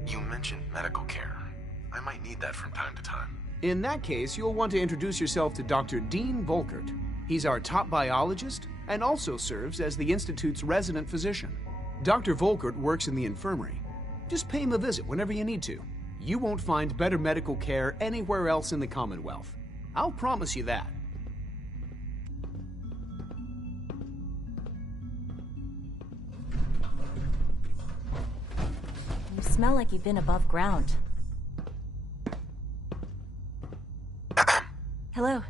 You mentioned medical care. I might need that from time to time. In that case, you'll want to introduce yourself to Dr. Dean Volkert. He's our top biologist and also serves as the Institute's resident physician. Dr. Volkert works in the infirmary. Just pay him a visit whenever you need to. You won't find better medical care anywhere else in the Commonwealth. I'll promise you that. You smell like you've been above ground. Hello.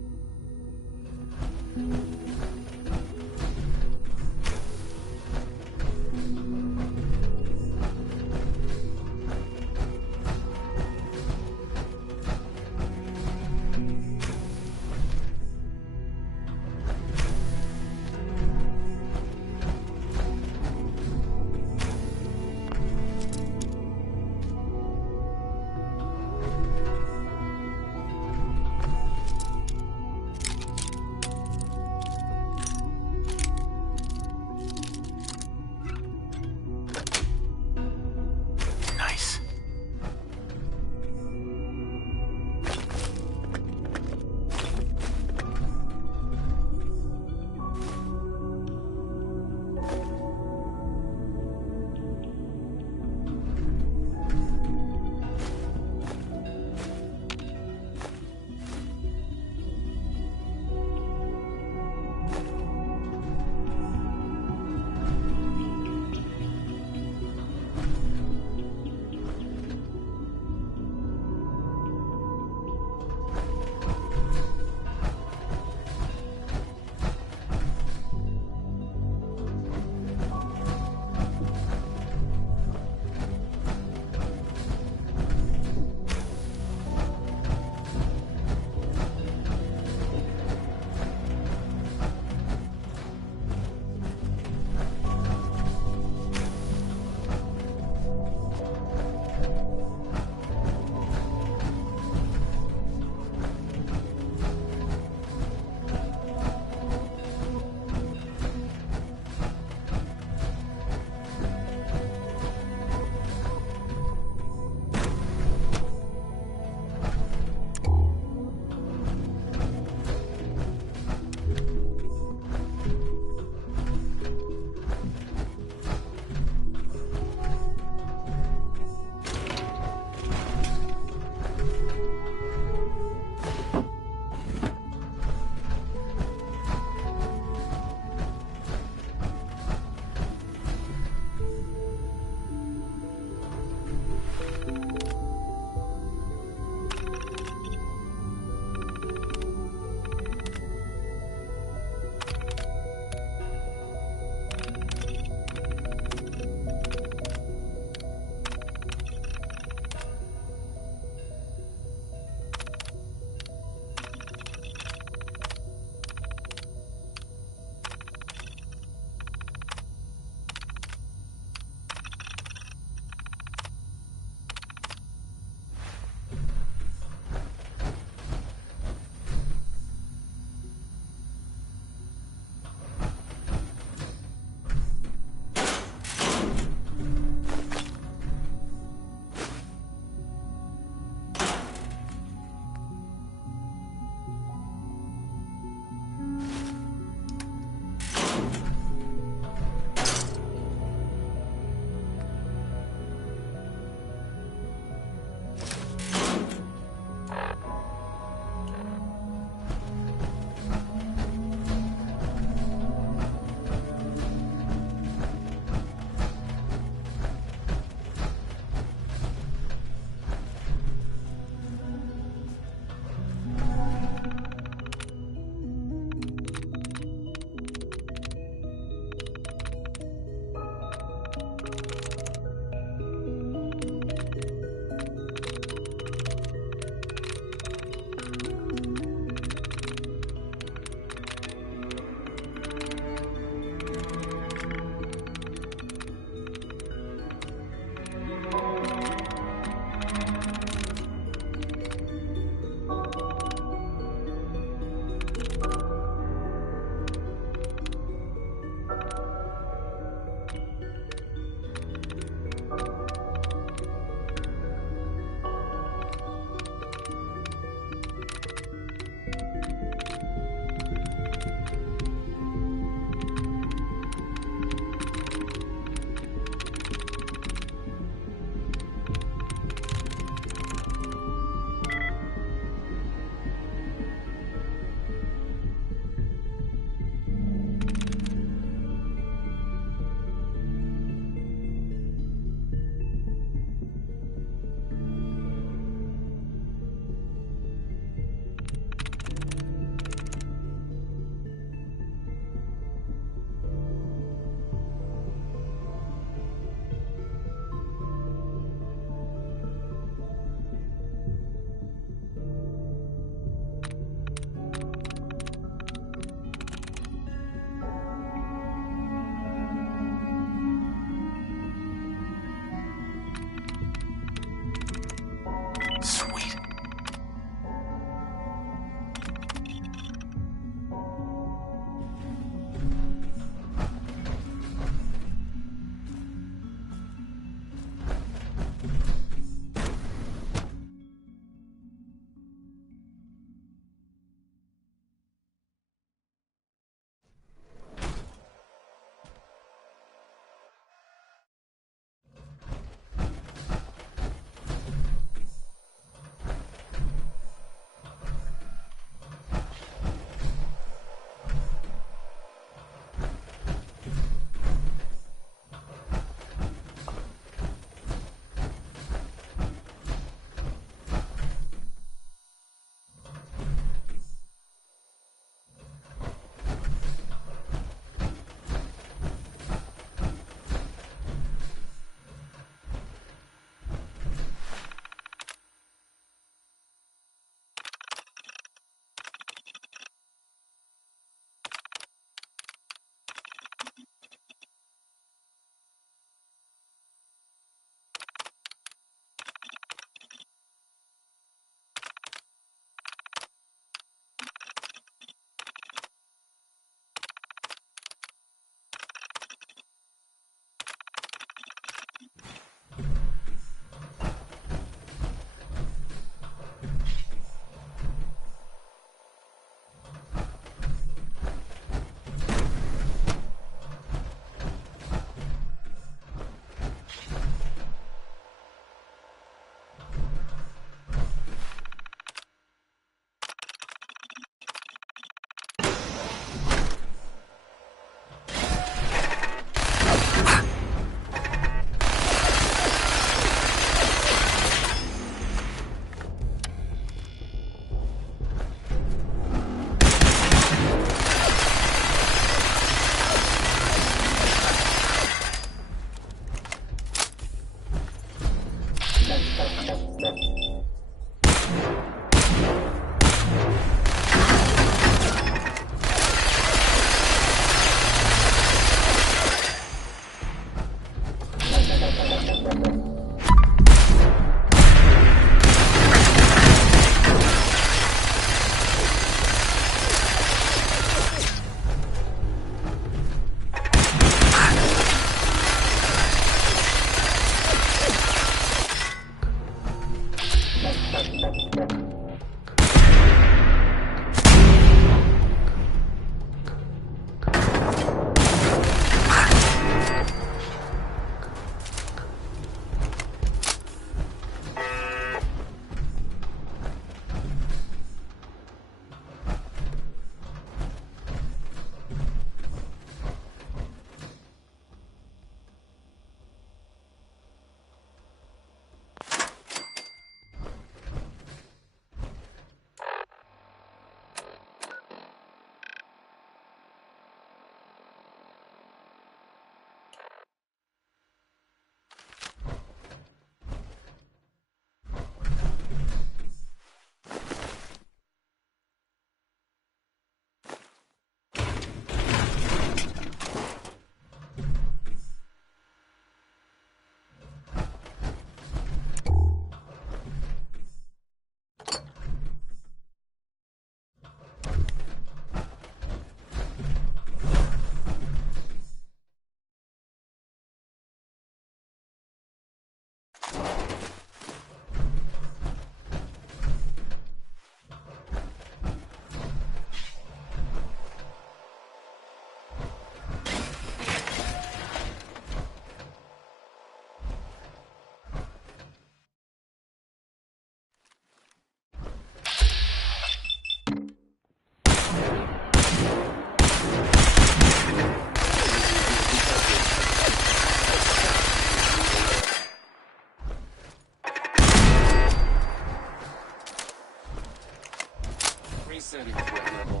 Resetting threat level.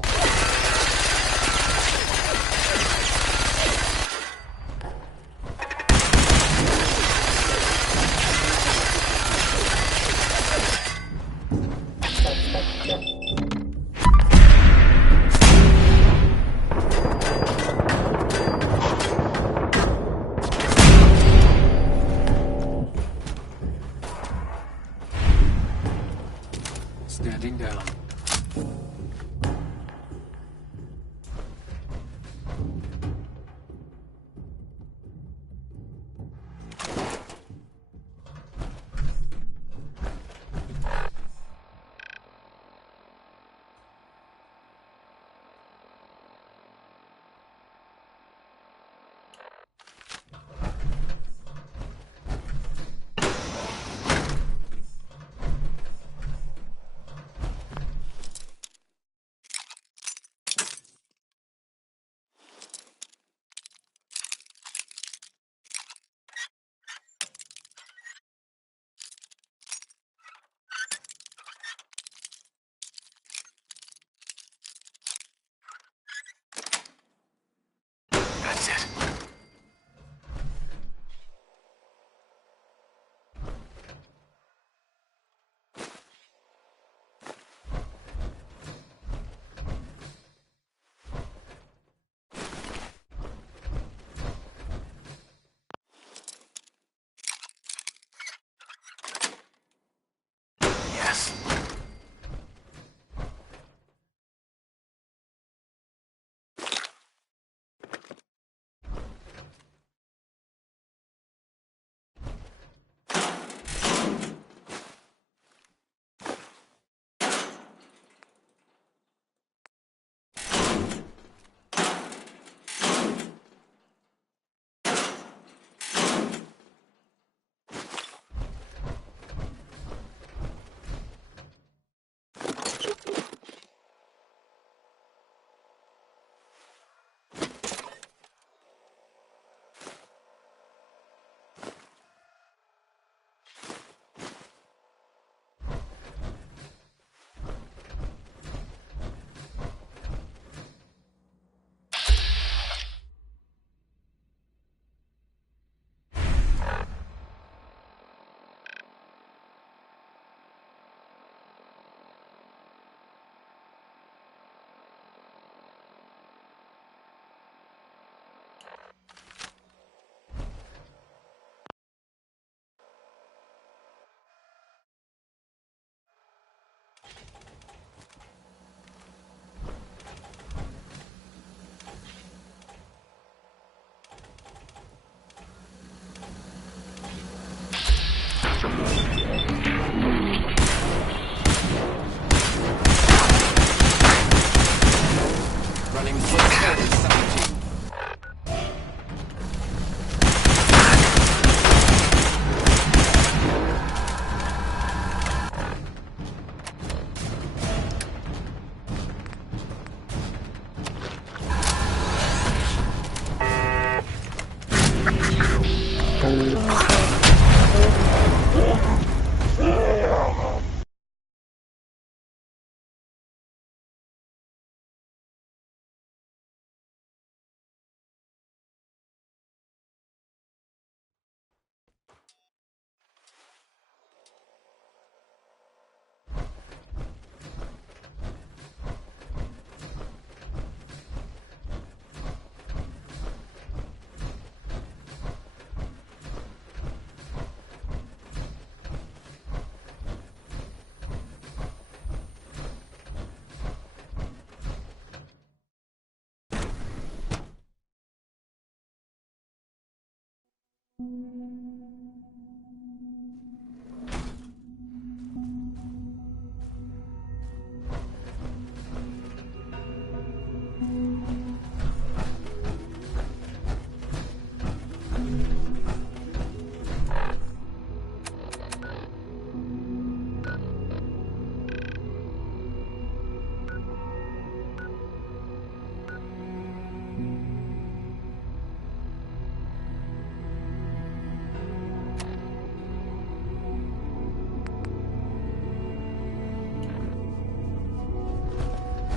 Standing down. That's it. Yes.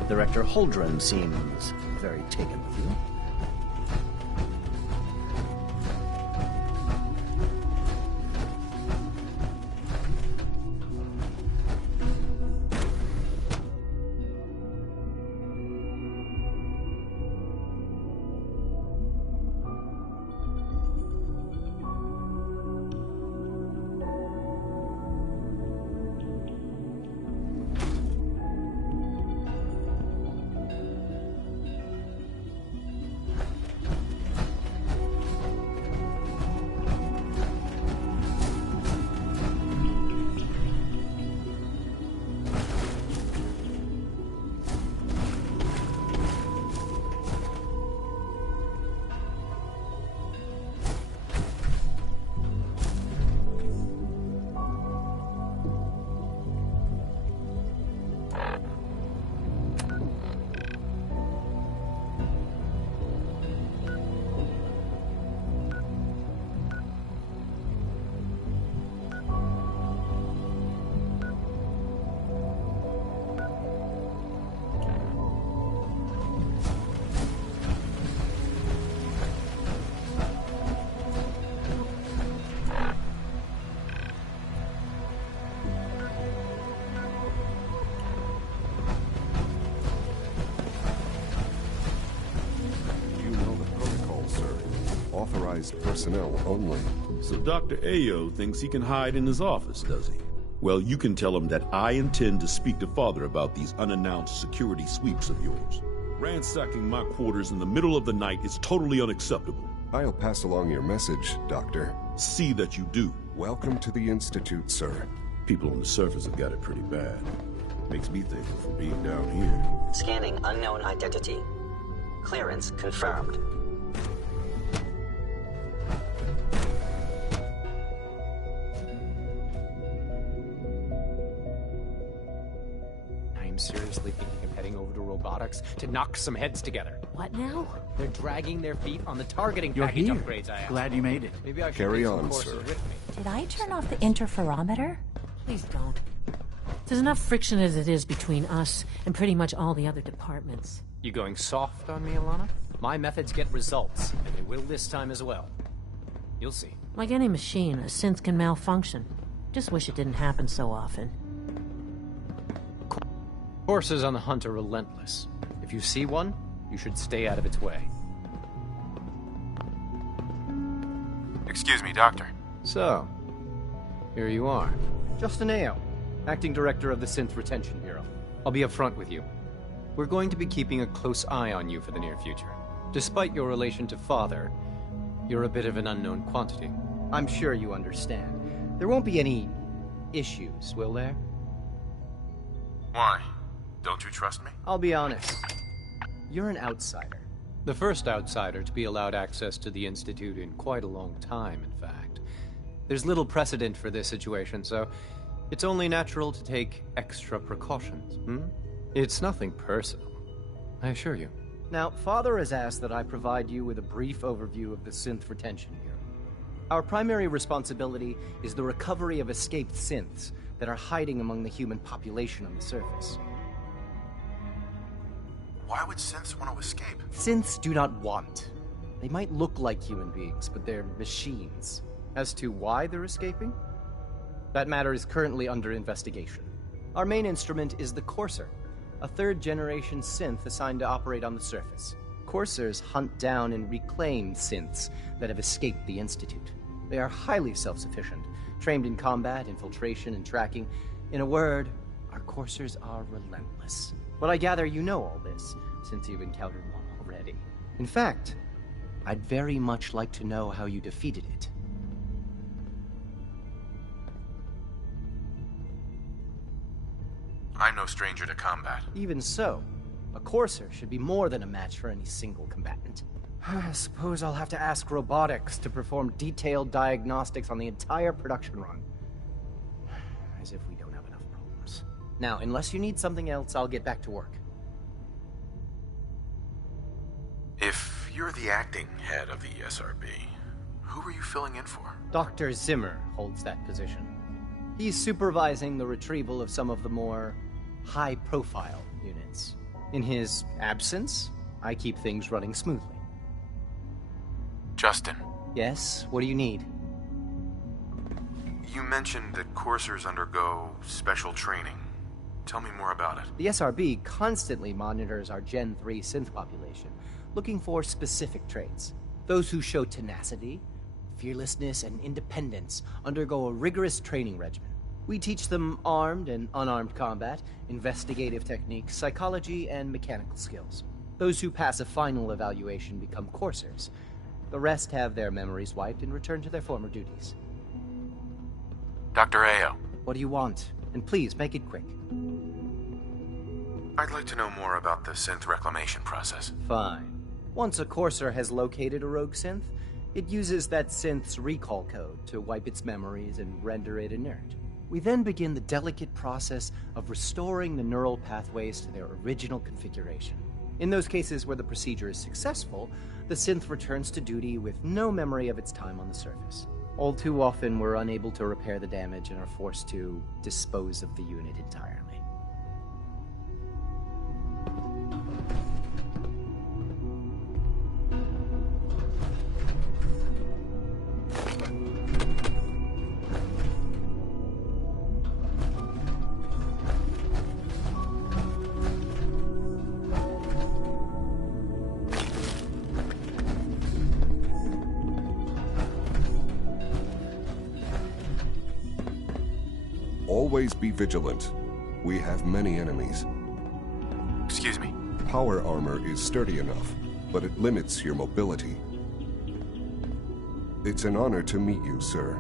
Director Holdren seems very taken with you. Authorized personnel only. So Dr. Ayo thinks he can hide in his office, does he? Well, you can tell him that I intend to speak to Father about these unannounced security sweeps of yours. Ransacking my quarters in the middle of the night is totally unacceptable. I'll pass along your message, Doctor. See that you do. Welcome to the Institute, sir. People on the surface have got it pretty bad. Makes me thankful for being down here. Scanning unknown identity. Clearance confirmed. I'm seriously thinking of heading over to robotics to knock some heads together. What now? They're dragging their feet on the targeting You're package here. upgrades I have. Glad you made it. Maybe I should Carry take some on, courses sir. with me. Did I turn off the interferometer? Please don't. There's enough friction as it is between us and pretty much all the other departments. You going soft on me, Alana? My methods get results, and they will this time as well. You'll see. Like any machine, a synth can malfunction. Just wish it didn't happen so often. Horses on the hunt are relentless. If you see one, you should stay out of its way. Excuse me, Doctor. So, here you are. Justin Ayo, Acting Director of the Synth Retention Bureau. I'll be upfront with you. We're going to be keeping a close eye on you for the near future. Despite your relation to Father, you're a bit of an unknown quantity. I'm sure you understand. There won't be any issues, will there? Why? Don't you trust me? I'll be honest. You're an outsider. The first outsider to be allowed access to the Institute in quite a long time, in fact. There's little precedent for this situation, so it's only natural to take extra precautions, It's nothing personal, I assure you. Now, Father has asked that I provide you with a brief overview of the Synth Retention Bureau. Our primary responsibility is the recovery of escaped synths that are hiding among the human population on the surface. Why would synths want to escape? Synths do not want. They might look like human beings, but they're machines. As to why they're escaping? That matter is currently under investigation. Our main instrument is the Courser, a third-generation synth assigned to operate on the surface. Coursers hunt down and reclaim synths that have escaped the Institute. They are highly self-sufficient, trained in combat, infiltration, and tracking. In a word, our Coursers are relentless. But I gather you know all this, since you've encountered one already. In fact, I'd very much like to know how you defeated it. I'm no stranger to combat. Even so, a courser should be more than a match for any single combatant. I suppose I'll have to ask robotics to perform detailed diagnostics on the entire production run. As if we don't have enough problems. Now, unless you need something else, I'll get back to work. If you're the acting head of the SRB, who are you filling in for? Dr. Zimmer holds that position. He's supervising the retrieval of some of the more high-profile units. In his absence, I keep things running smoothly. Justin. Yes? What do you need? You mentioned that coursers undergo special training. Tell me more about it. The SRB constantly monitors our Gen 3 synth population, looking for specific traits. Those who show tenacity, fearlessness, and independence undergo a rigorous training regimen. We teach them armed and unarmed combat, investigative techniques, psychology, and mechanical skills. Those who pass a final evaluation become coursers. The rest have their memories wiped and return to their former duties. Dr. Ayo. What do you want? And please, make it quick. I'd like to know more about the synth reclamation process. Fine. Once a courser has located a rogue synth, it uses that synth's recall code to wipe its memories and render it inert. We then begin the delicate process of restoring the neural pathways to their original configuration. In those cases where the procedure is successful, the synth returns to duty with no memory of its time on the surface. All too often, we're unable to repair the damage and are forced to dispose of the unit entirely. Always be vigilant. We have many enemies. Excuse me? Power armor is sturdy enough, but it limits your mobility. It's an honor to meet you, sir.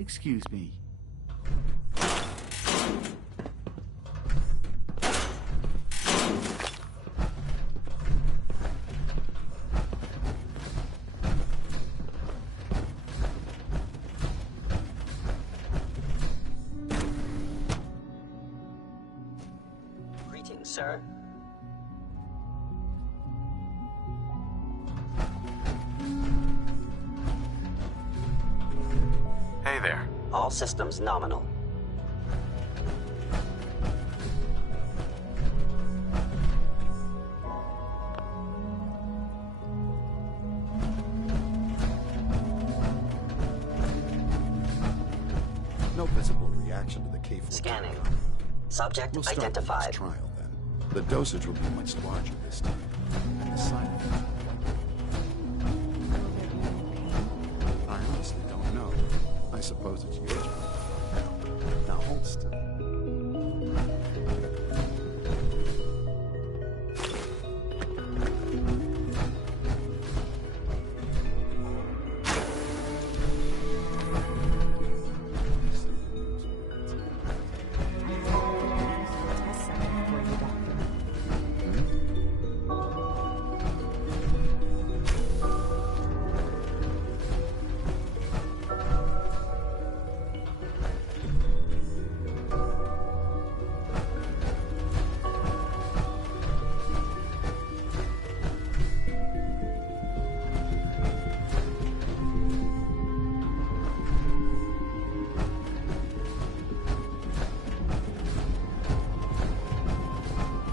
Excuse me. Greetings, sir. Hey there. All systems nominal. No visible reaction to the K44. Scanning. Subject We'll start identified. the trial then. The dosage will be much larger this time. And the side effects will suppose it's your job. Now hold still.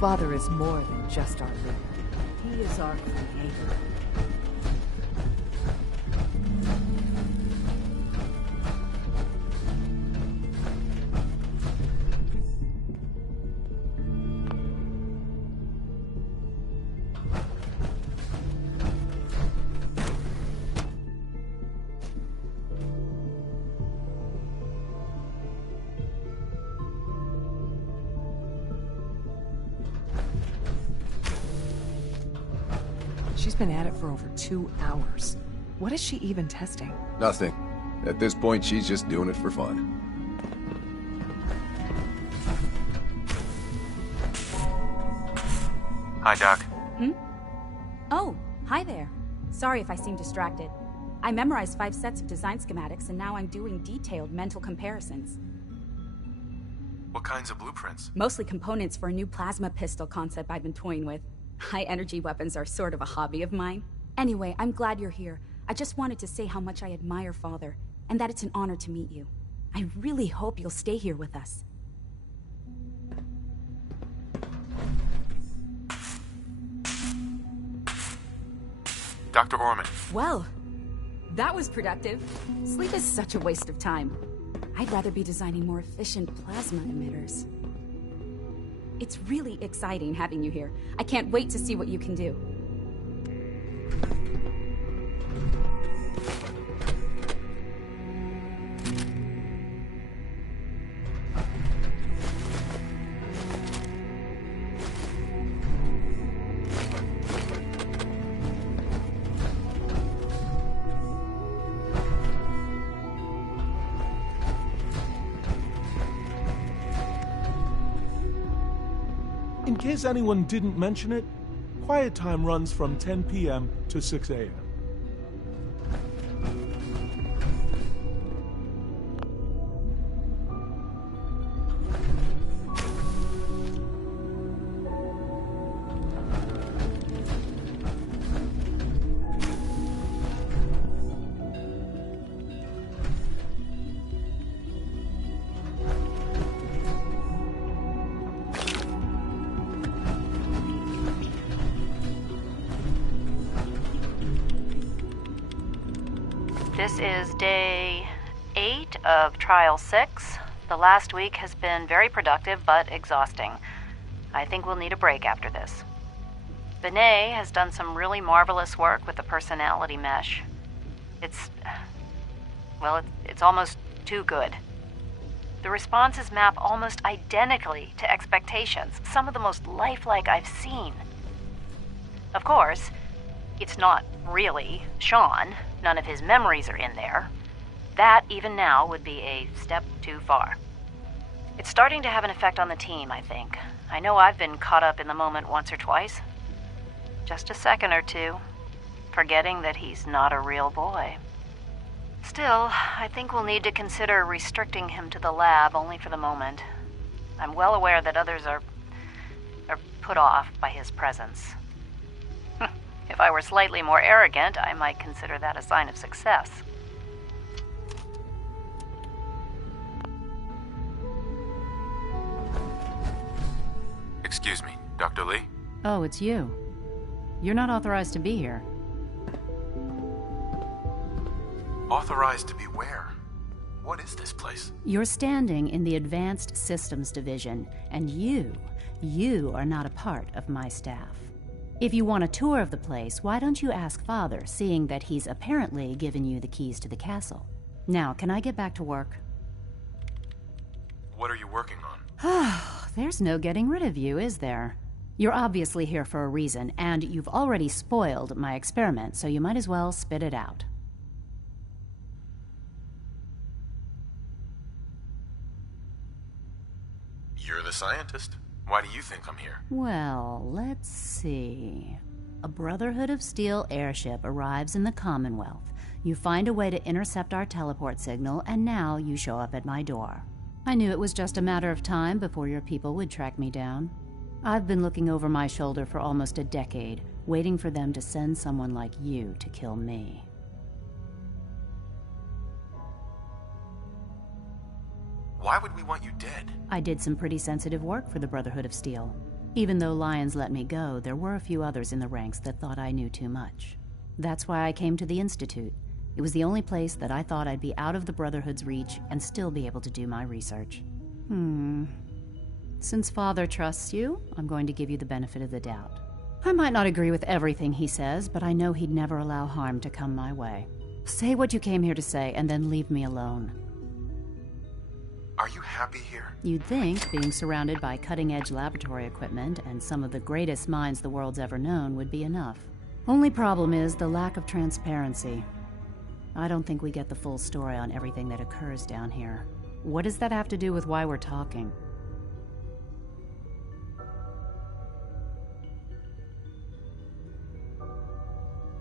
Father is more than just our leader. He is our creator. She's been at it for over 2 hours. What is she even testing? Nothing. At this point, she's just doing it for fun. Hi, Doc. Hmm? Oh, hi there. Sorry if I seem distracted. I memorized 5 sets of design schematics, and now I'm doing detailed mental comparisons. What kinds of blueprints? Mostly components for a new plasma pistol concept I've been toying with. High-energy weapons are sort of a hobby of mine. Anyway, I'm glad you're here. I just wanted to say how much I admire Father, and that it's an honor to meet you. I really hope you'll stay here with us. Dr. Orman. Well, that was productive. Sleep is such a waste of time. I'd rather be designing more efficient plasma emitters. It's really exciting having you here. I can't wait to see what you can do. In case anyone didn't mention it, quiet time runs from 10 p.m. to 6 a.m. This is day 8 of Trial 6. The last week has been very productive but exhausting. I think we'll need a break after this. Benet has done some really marvelous work with the personality mesh. It's almost too good. The responses map almost identically to expectations, some of the most lifelike I've seen. Of course, it's not really Sean. None of his memories are in there. That, even now, would be a step too far. It's starting to have an effect on the team, I think. I know I've been caught up in the moment once or twice. Just a second or two, forgetting that he's not a real boy. Still, I think we'll need to consider restricting him to the lab only for the moment. I'm well aware that others are put off by his presence. If I were slightly more arrogant, I might consider that a sign of success. Excuse me, Dr. Lee? Oh, it's you. You're not authorized to be here. Authorized to be where? What is this place? You're standing in the Advanced Systems Division, and you are not a part of my staff. If you want a tour of the place, why don't you ask Father, seeing that he's apparently given you the keys to the castle? Now, can I get back to work? What are you working on? There's no getting rid of you, is there? You're obviously here for a reason, and you've already spoiled my experiment, so you might as well spit it out. You're the scientist. Why do you think I'm here? Well, let's see. A Brotherhood of Steel airship arrives in the Commonwealth. You find a way to intercept our teleport signal, and now you show up at my door. I knew it was just a matter of time before your people would track me down. I've been looking over my shoulder for almost a decade, waiting for them to send someone like you to kill me. Why would we want you dead? I did some pretty sensitive work for the Brotherhood of Steel. Even though Lyons let me go, there were a few others in the ranks that thought I knew too much. That's why I came to the Institute. It was the only place that I thought I'd be out of the Brotherhood's reach and still be able to do my research. Since Father trusts you, I'm going to give you the benefit of the doubt. I might not agree with everything he says, but I know he'd never allow harm to come my way. Say what you came here to say, and then leave me alone. Are you happy here? You'd think being surrounded by cutting-edge laboratory equipment and some of the greatest minds the world's ever known would be enough. Only problem is the lack of transparency. I don't think we get the full story on everything that occurs down here. What does that have to do with why we're talking?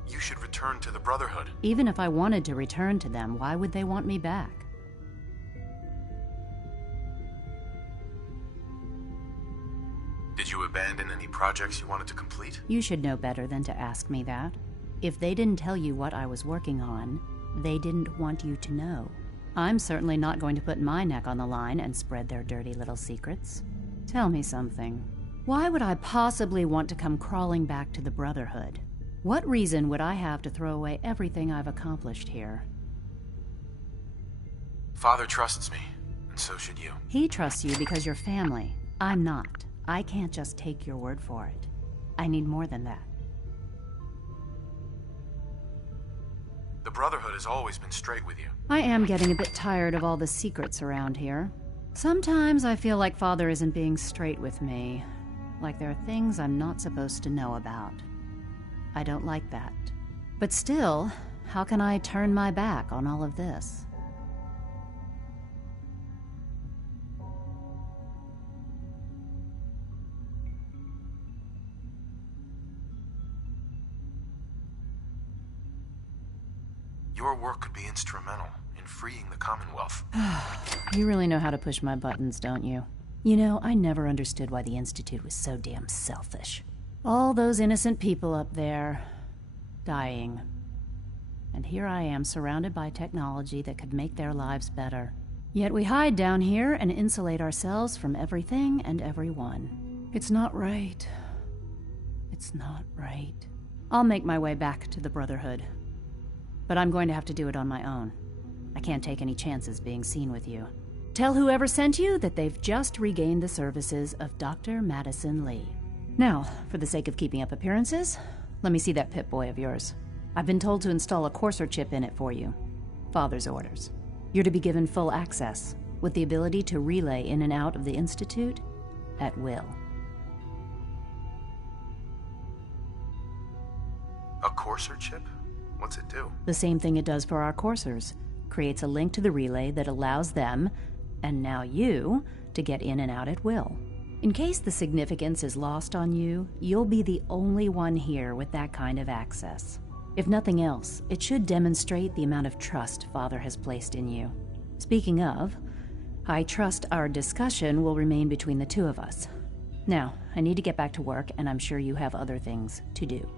You should return to the Brotherhood. Even if I wanted to return to them, why would they want me back? Did you abandon any projects you wanted to complete? You should know better than to ask me that. If they didn't tell you what I was working on, they didn't want you to know. I'm certainly not going to put my neck on the line and spread their dirty little secrets. Tell me something. Why would I possibly want to come crawling back to the Brotherhood? What reason would I have to throw away everything I've accomplished here? Father trusts me, and so should you. He trusts you because you're family. I'm not. I can't just take your word for it. I need more than that. The Brotherhood has always been straight with you. I am getting a bit tired of all the secrets around here. Sometimes I feel like Father isn't being straight with me. Like there are things I'm not supposed to know about. I don't like that. But still, how can I turn my back on all of this? Your work could be instrumental in freeing the Commonwealth. You really know how to push my buttons, don't you? You know, I never understood why the Institute was so damn selfish. All those innocent people up there, dying. And here I am, surrounded by technology that could make their lives better. Yet we hide down here and insulate ourselves from everything and everyone. It's not right. It's not right. I'll make my way back to the Brotherhood. But I'm going to have to do it on my own. I can't take any chances being seen with you. Tell whoever sent you that they've just regained the services of Dr. Madison Lee. Now, for the sake of keeping up appearances, let me see that Pip-Boy of yours. I've been told to install a courser chip in it for you. Father's orders. You're to be given full access, with the ability to relay in and out of the Institute at will. A courser chip? What's it do? The same thing it does for our coursers. Creates a link to the relay that allows them, and now you, to get in and out at will. In case the significance is lost on you, you'll be the only one here with that kind of access. If nothing else, it should demonstrate the amount of trust Father has placed in you. Speaking of, I trust our discussion will remain between the two of us. Now, I need to get back to work, and I'm sure you have other things to do.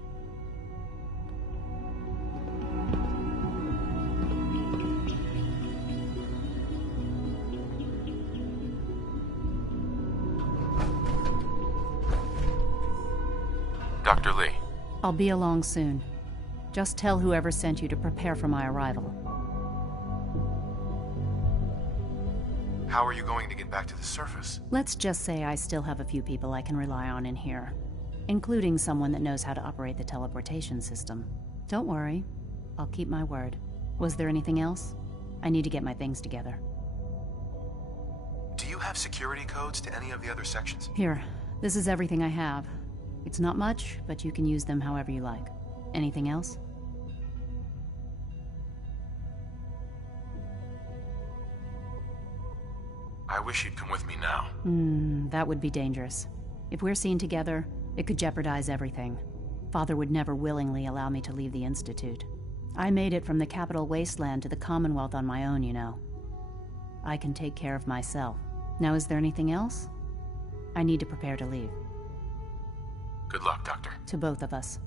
Dr. Lee. I'll be along soon. Just tell whoever sent you to prepare for my arrival. How are you going to get back to the surface? Let's just say I still have a few people I can rely on in here, including someone that knows how to operate the teleportation system. Don't worry, I'll keep my word. Was there anything else? I need to get my things together. Do you have security codes to any of the other sections? Here, this is everything I have. It's not much, but you can use them however you like. Anything else? I wish you'd come with me now. That would be dangerous. If we're seen together, it could jeopardize everything. Father would never willingly allow me to leave the Institute. I made it from the capital wasteland to the Commonwealth on my own, you know. I can take care of myself. Now, is there anything else? I need to prepare to leave. Good luck, Doctor. To both of us.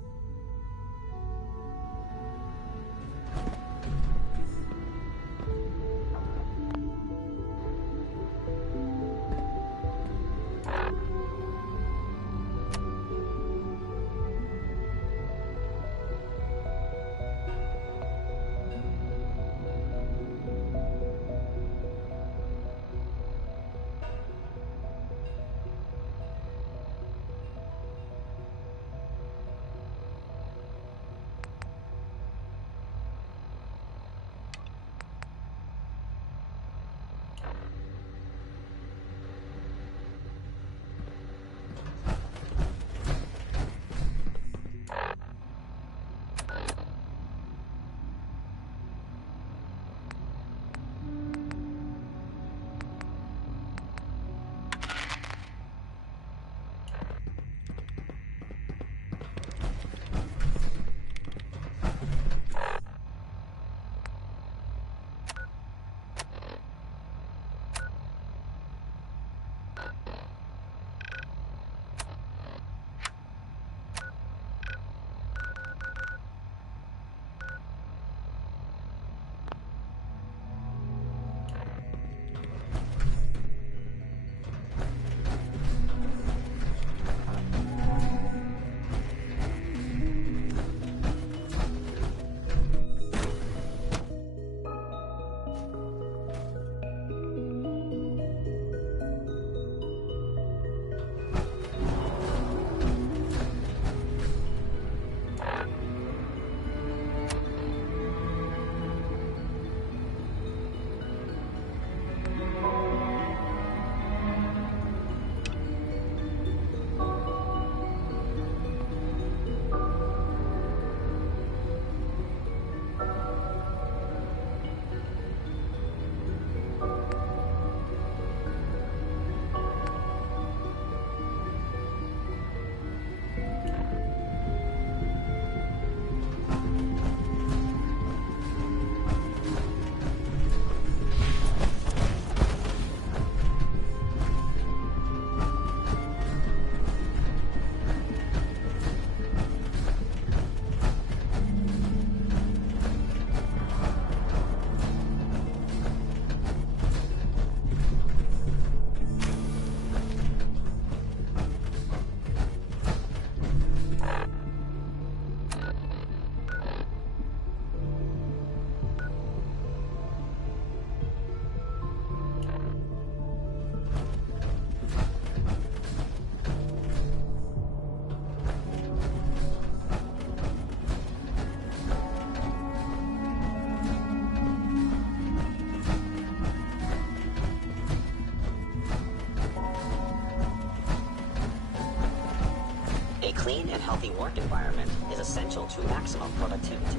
A clean and healthy work environment is essential to maximum productivity.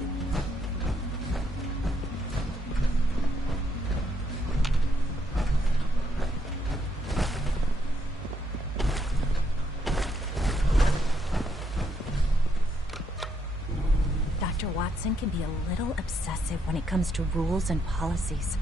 Dr. Watson can be a little obsessive when it comes to rules and policies.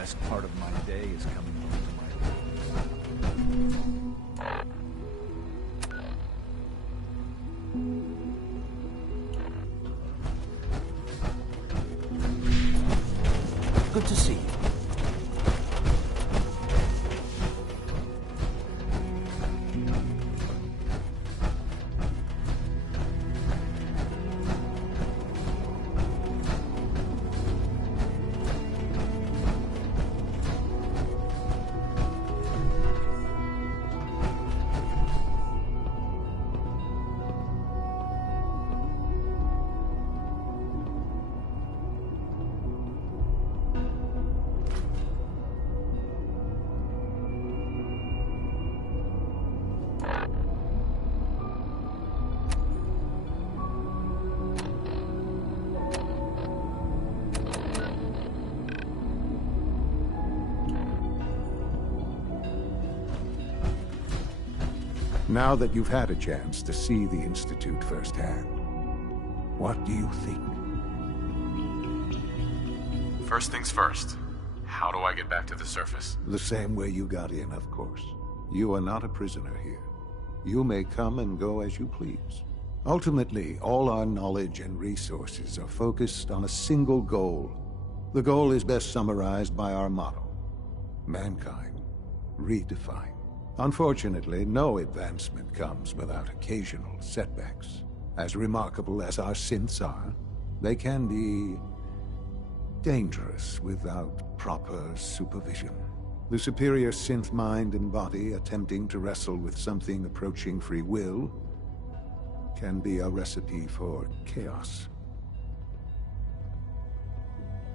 best part of my day is coming home to my Good to see you. Now that you've had a chance to see the Institute firsthand, what do you think? First things first. How do I get back to the surface? The same way you got in, of course. You are not a prisoner here. You may come and go as you please. Ultimately, all our knowledge and resources are focused on a single goal. The goal is best summarized by our motto: mankind redefined. Unfortunately, no advancement comes without occasional setbacks. As remarkable as our synths are, they can be dangerous without proper supervision. The superior synth mind and body attempting to wrestle with something approaching free will can be a recipe for chaos.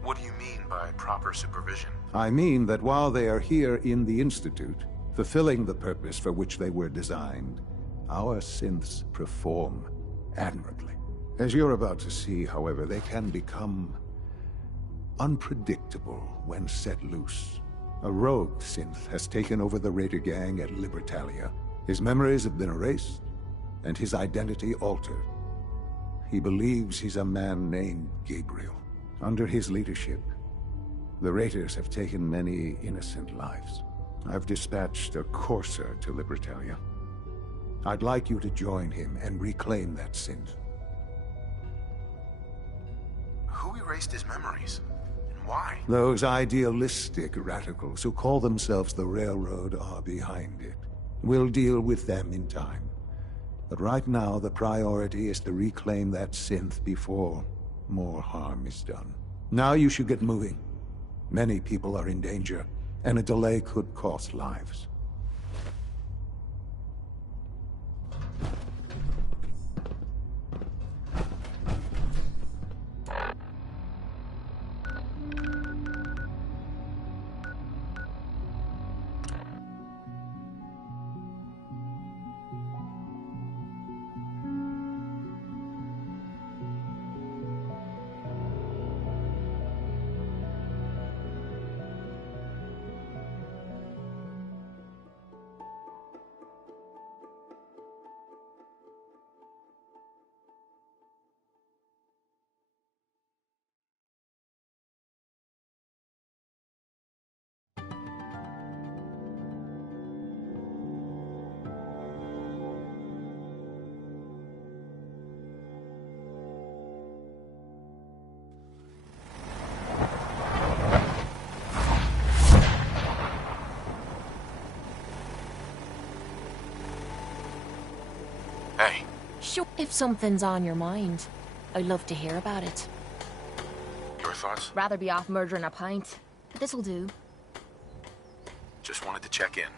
What do you mean by proper supervision? I mean that while they are here in the Institute, fulfilling the purpose for which they were designed, our synths perform admirably. As you're about to see, however, they can become unpredictable when set loose. A rogue synth has taken over the Raider gang at Libertalia. His memories have been erased, and his identity altered. He believes he's a man named Gabriel. Under his leadership, the Raiders have taken many innocent lives. I've dispatched a courser to Libertalia. I'd like you to join him and reclaim that synth. Who erased his memories? And why? Those idealistic radicals who call themselves the Railroad are behind it. We'll deal with them in time. But right now, the priority is to reclaim that synth before more harm is done. Now you should get moving. Many people are in danger, and a delay could cost lives. Hey. Sure. If something's on your mind, I'd love to hear about it. Your thoughts? Rather be off murdering a pint. But this'll do. Just wanted to check in.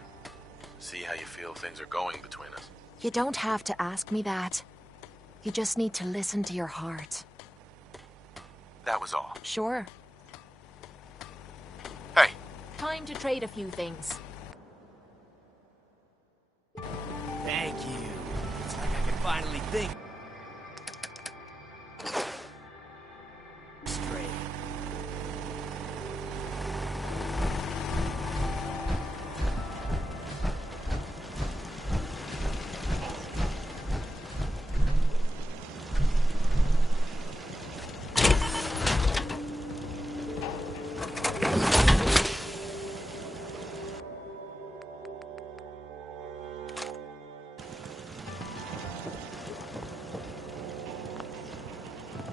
See how you feel things are going between us. You don't have to ask me that. You just need to listen to your heart. That was all. Sure. Hey. Time to trade a few things. Thank you. It's like I can finally think. Straight.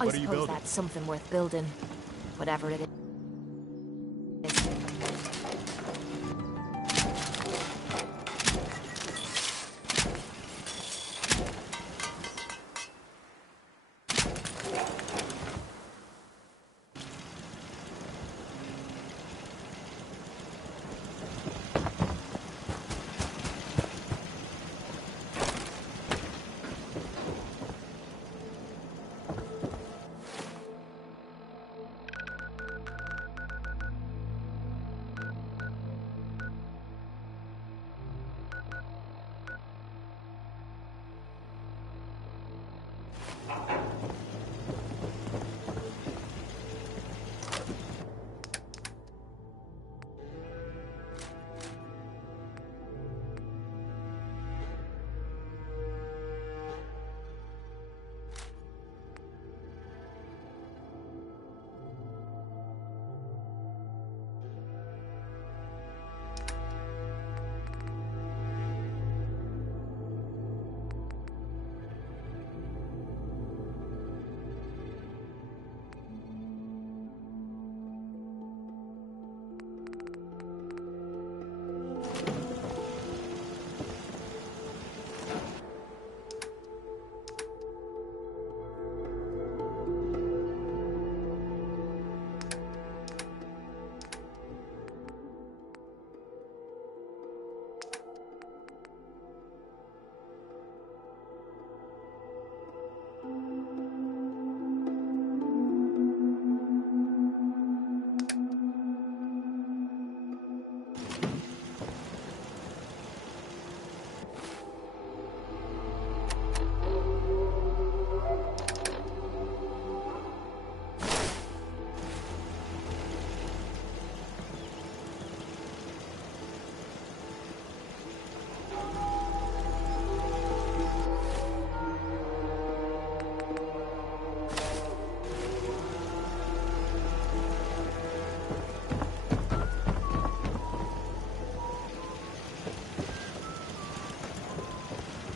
I suppose that's something worth building. Whatever it is.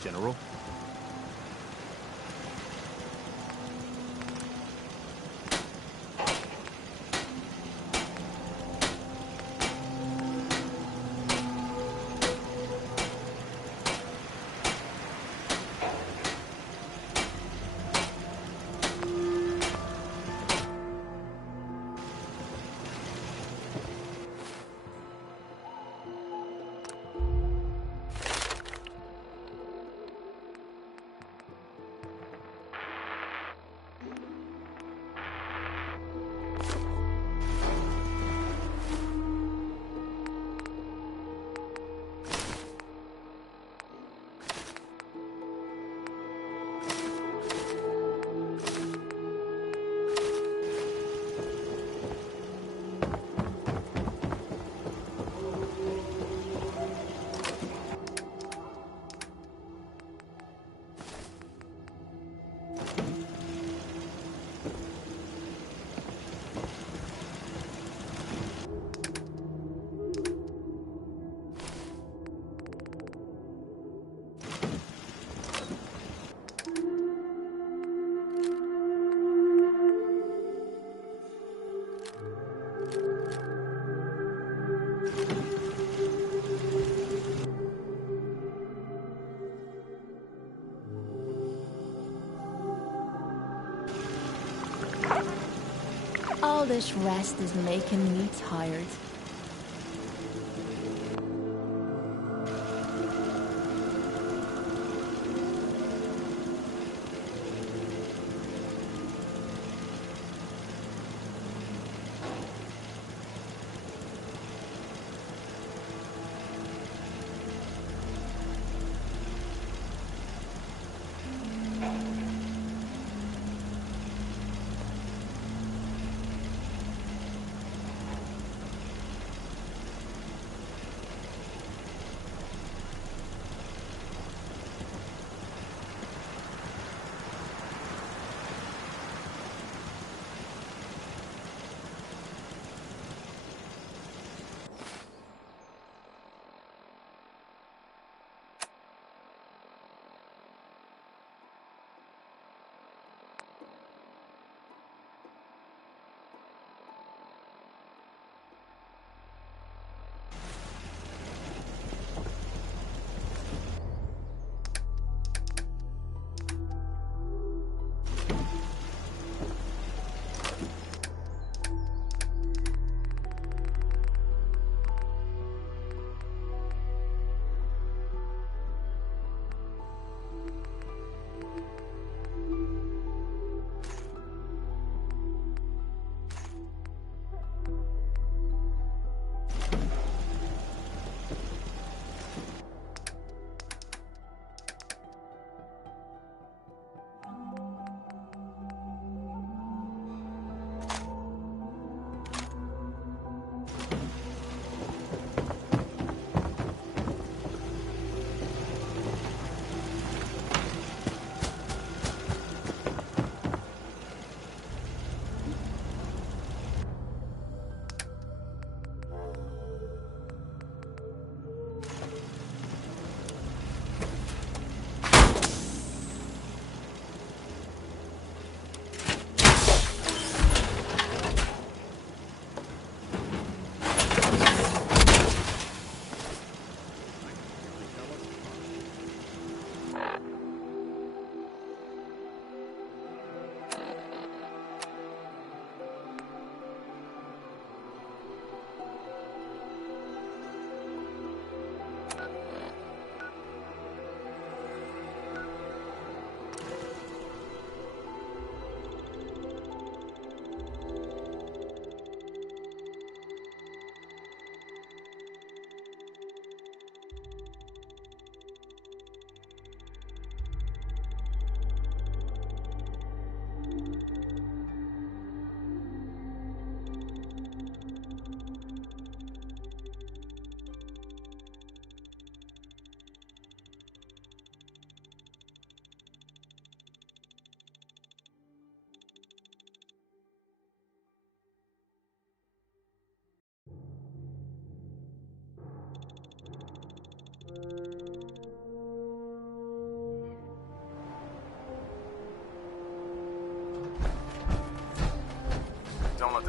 General? All this rest is making me tired.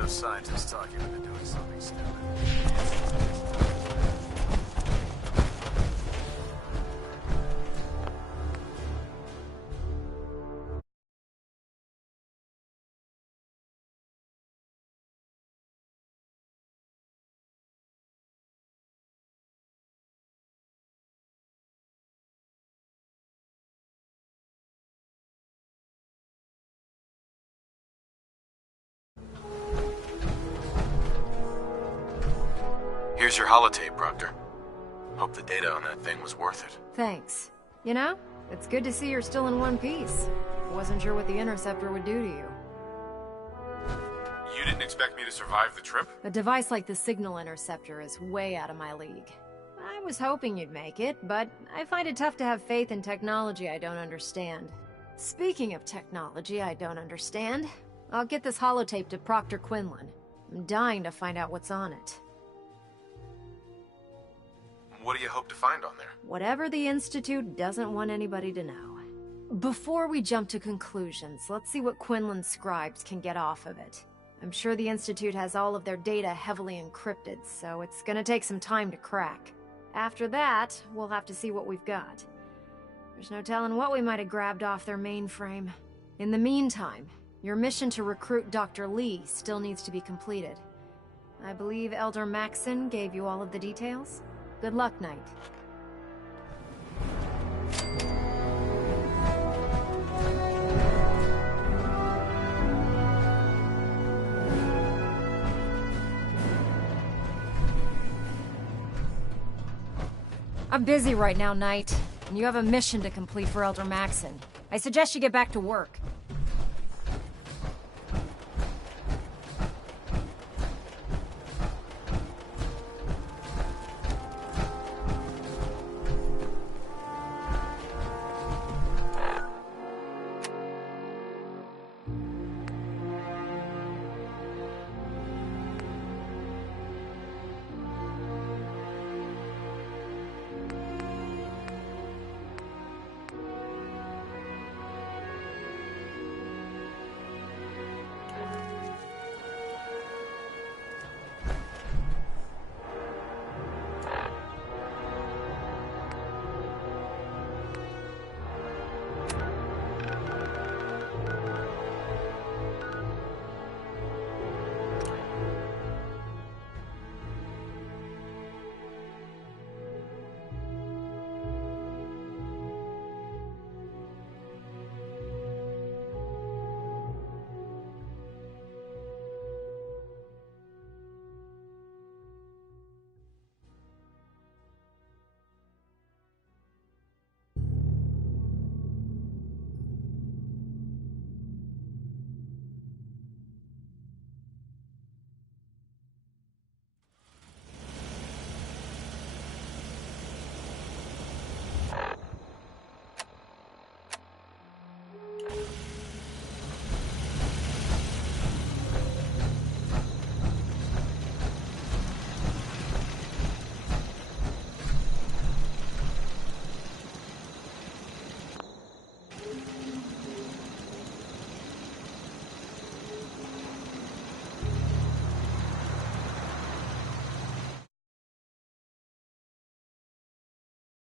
those scientists talking when they're doing something stupid. Here's your holotape, Proctor. Hope the data on that thing was worth it. Thanks. You know, it's good to see you're still in one piece. I wasn't sure what the interceptor would do to you. You didn't expect me to survive the trip? A device like the signal interceptor is way out of my league. I was hoping you'd make it, but I find it tough to have faith in technology I don't understand. Speaking of technology I don't understand, I'll get this holotape to Proctor Quinlan. I'm dying to find out what's on it. What do you hope to find on there? Whatever the Institute doesn't want anybody to know. Before we jump to conclusions, let's see what Quinlan's scribes can get off of it. I'm sure the Institute has all of their data heavily encrypted, so it's gonna take some time to crack. After that, we'll have to see what we've got. There's no telling what we might have grabbed off their mainframe. In the meantime, your mission to recruit Dr. Lee still needs to be completed. I believe Elder Maxson gave you all of the details? Good luck, Knight. I'm busy right now, Knight, and you have a mission to complete for Elder Maxson. I suggest you get back to work.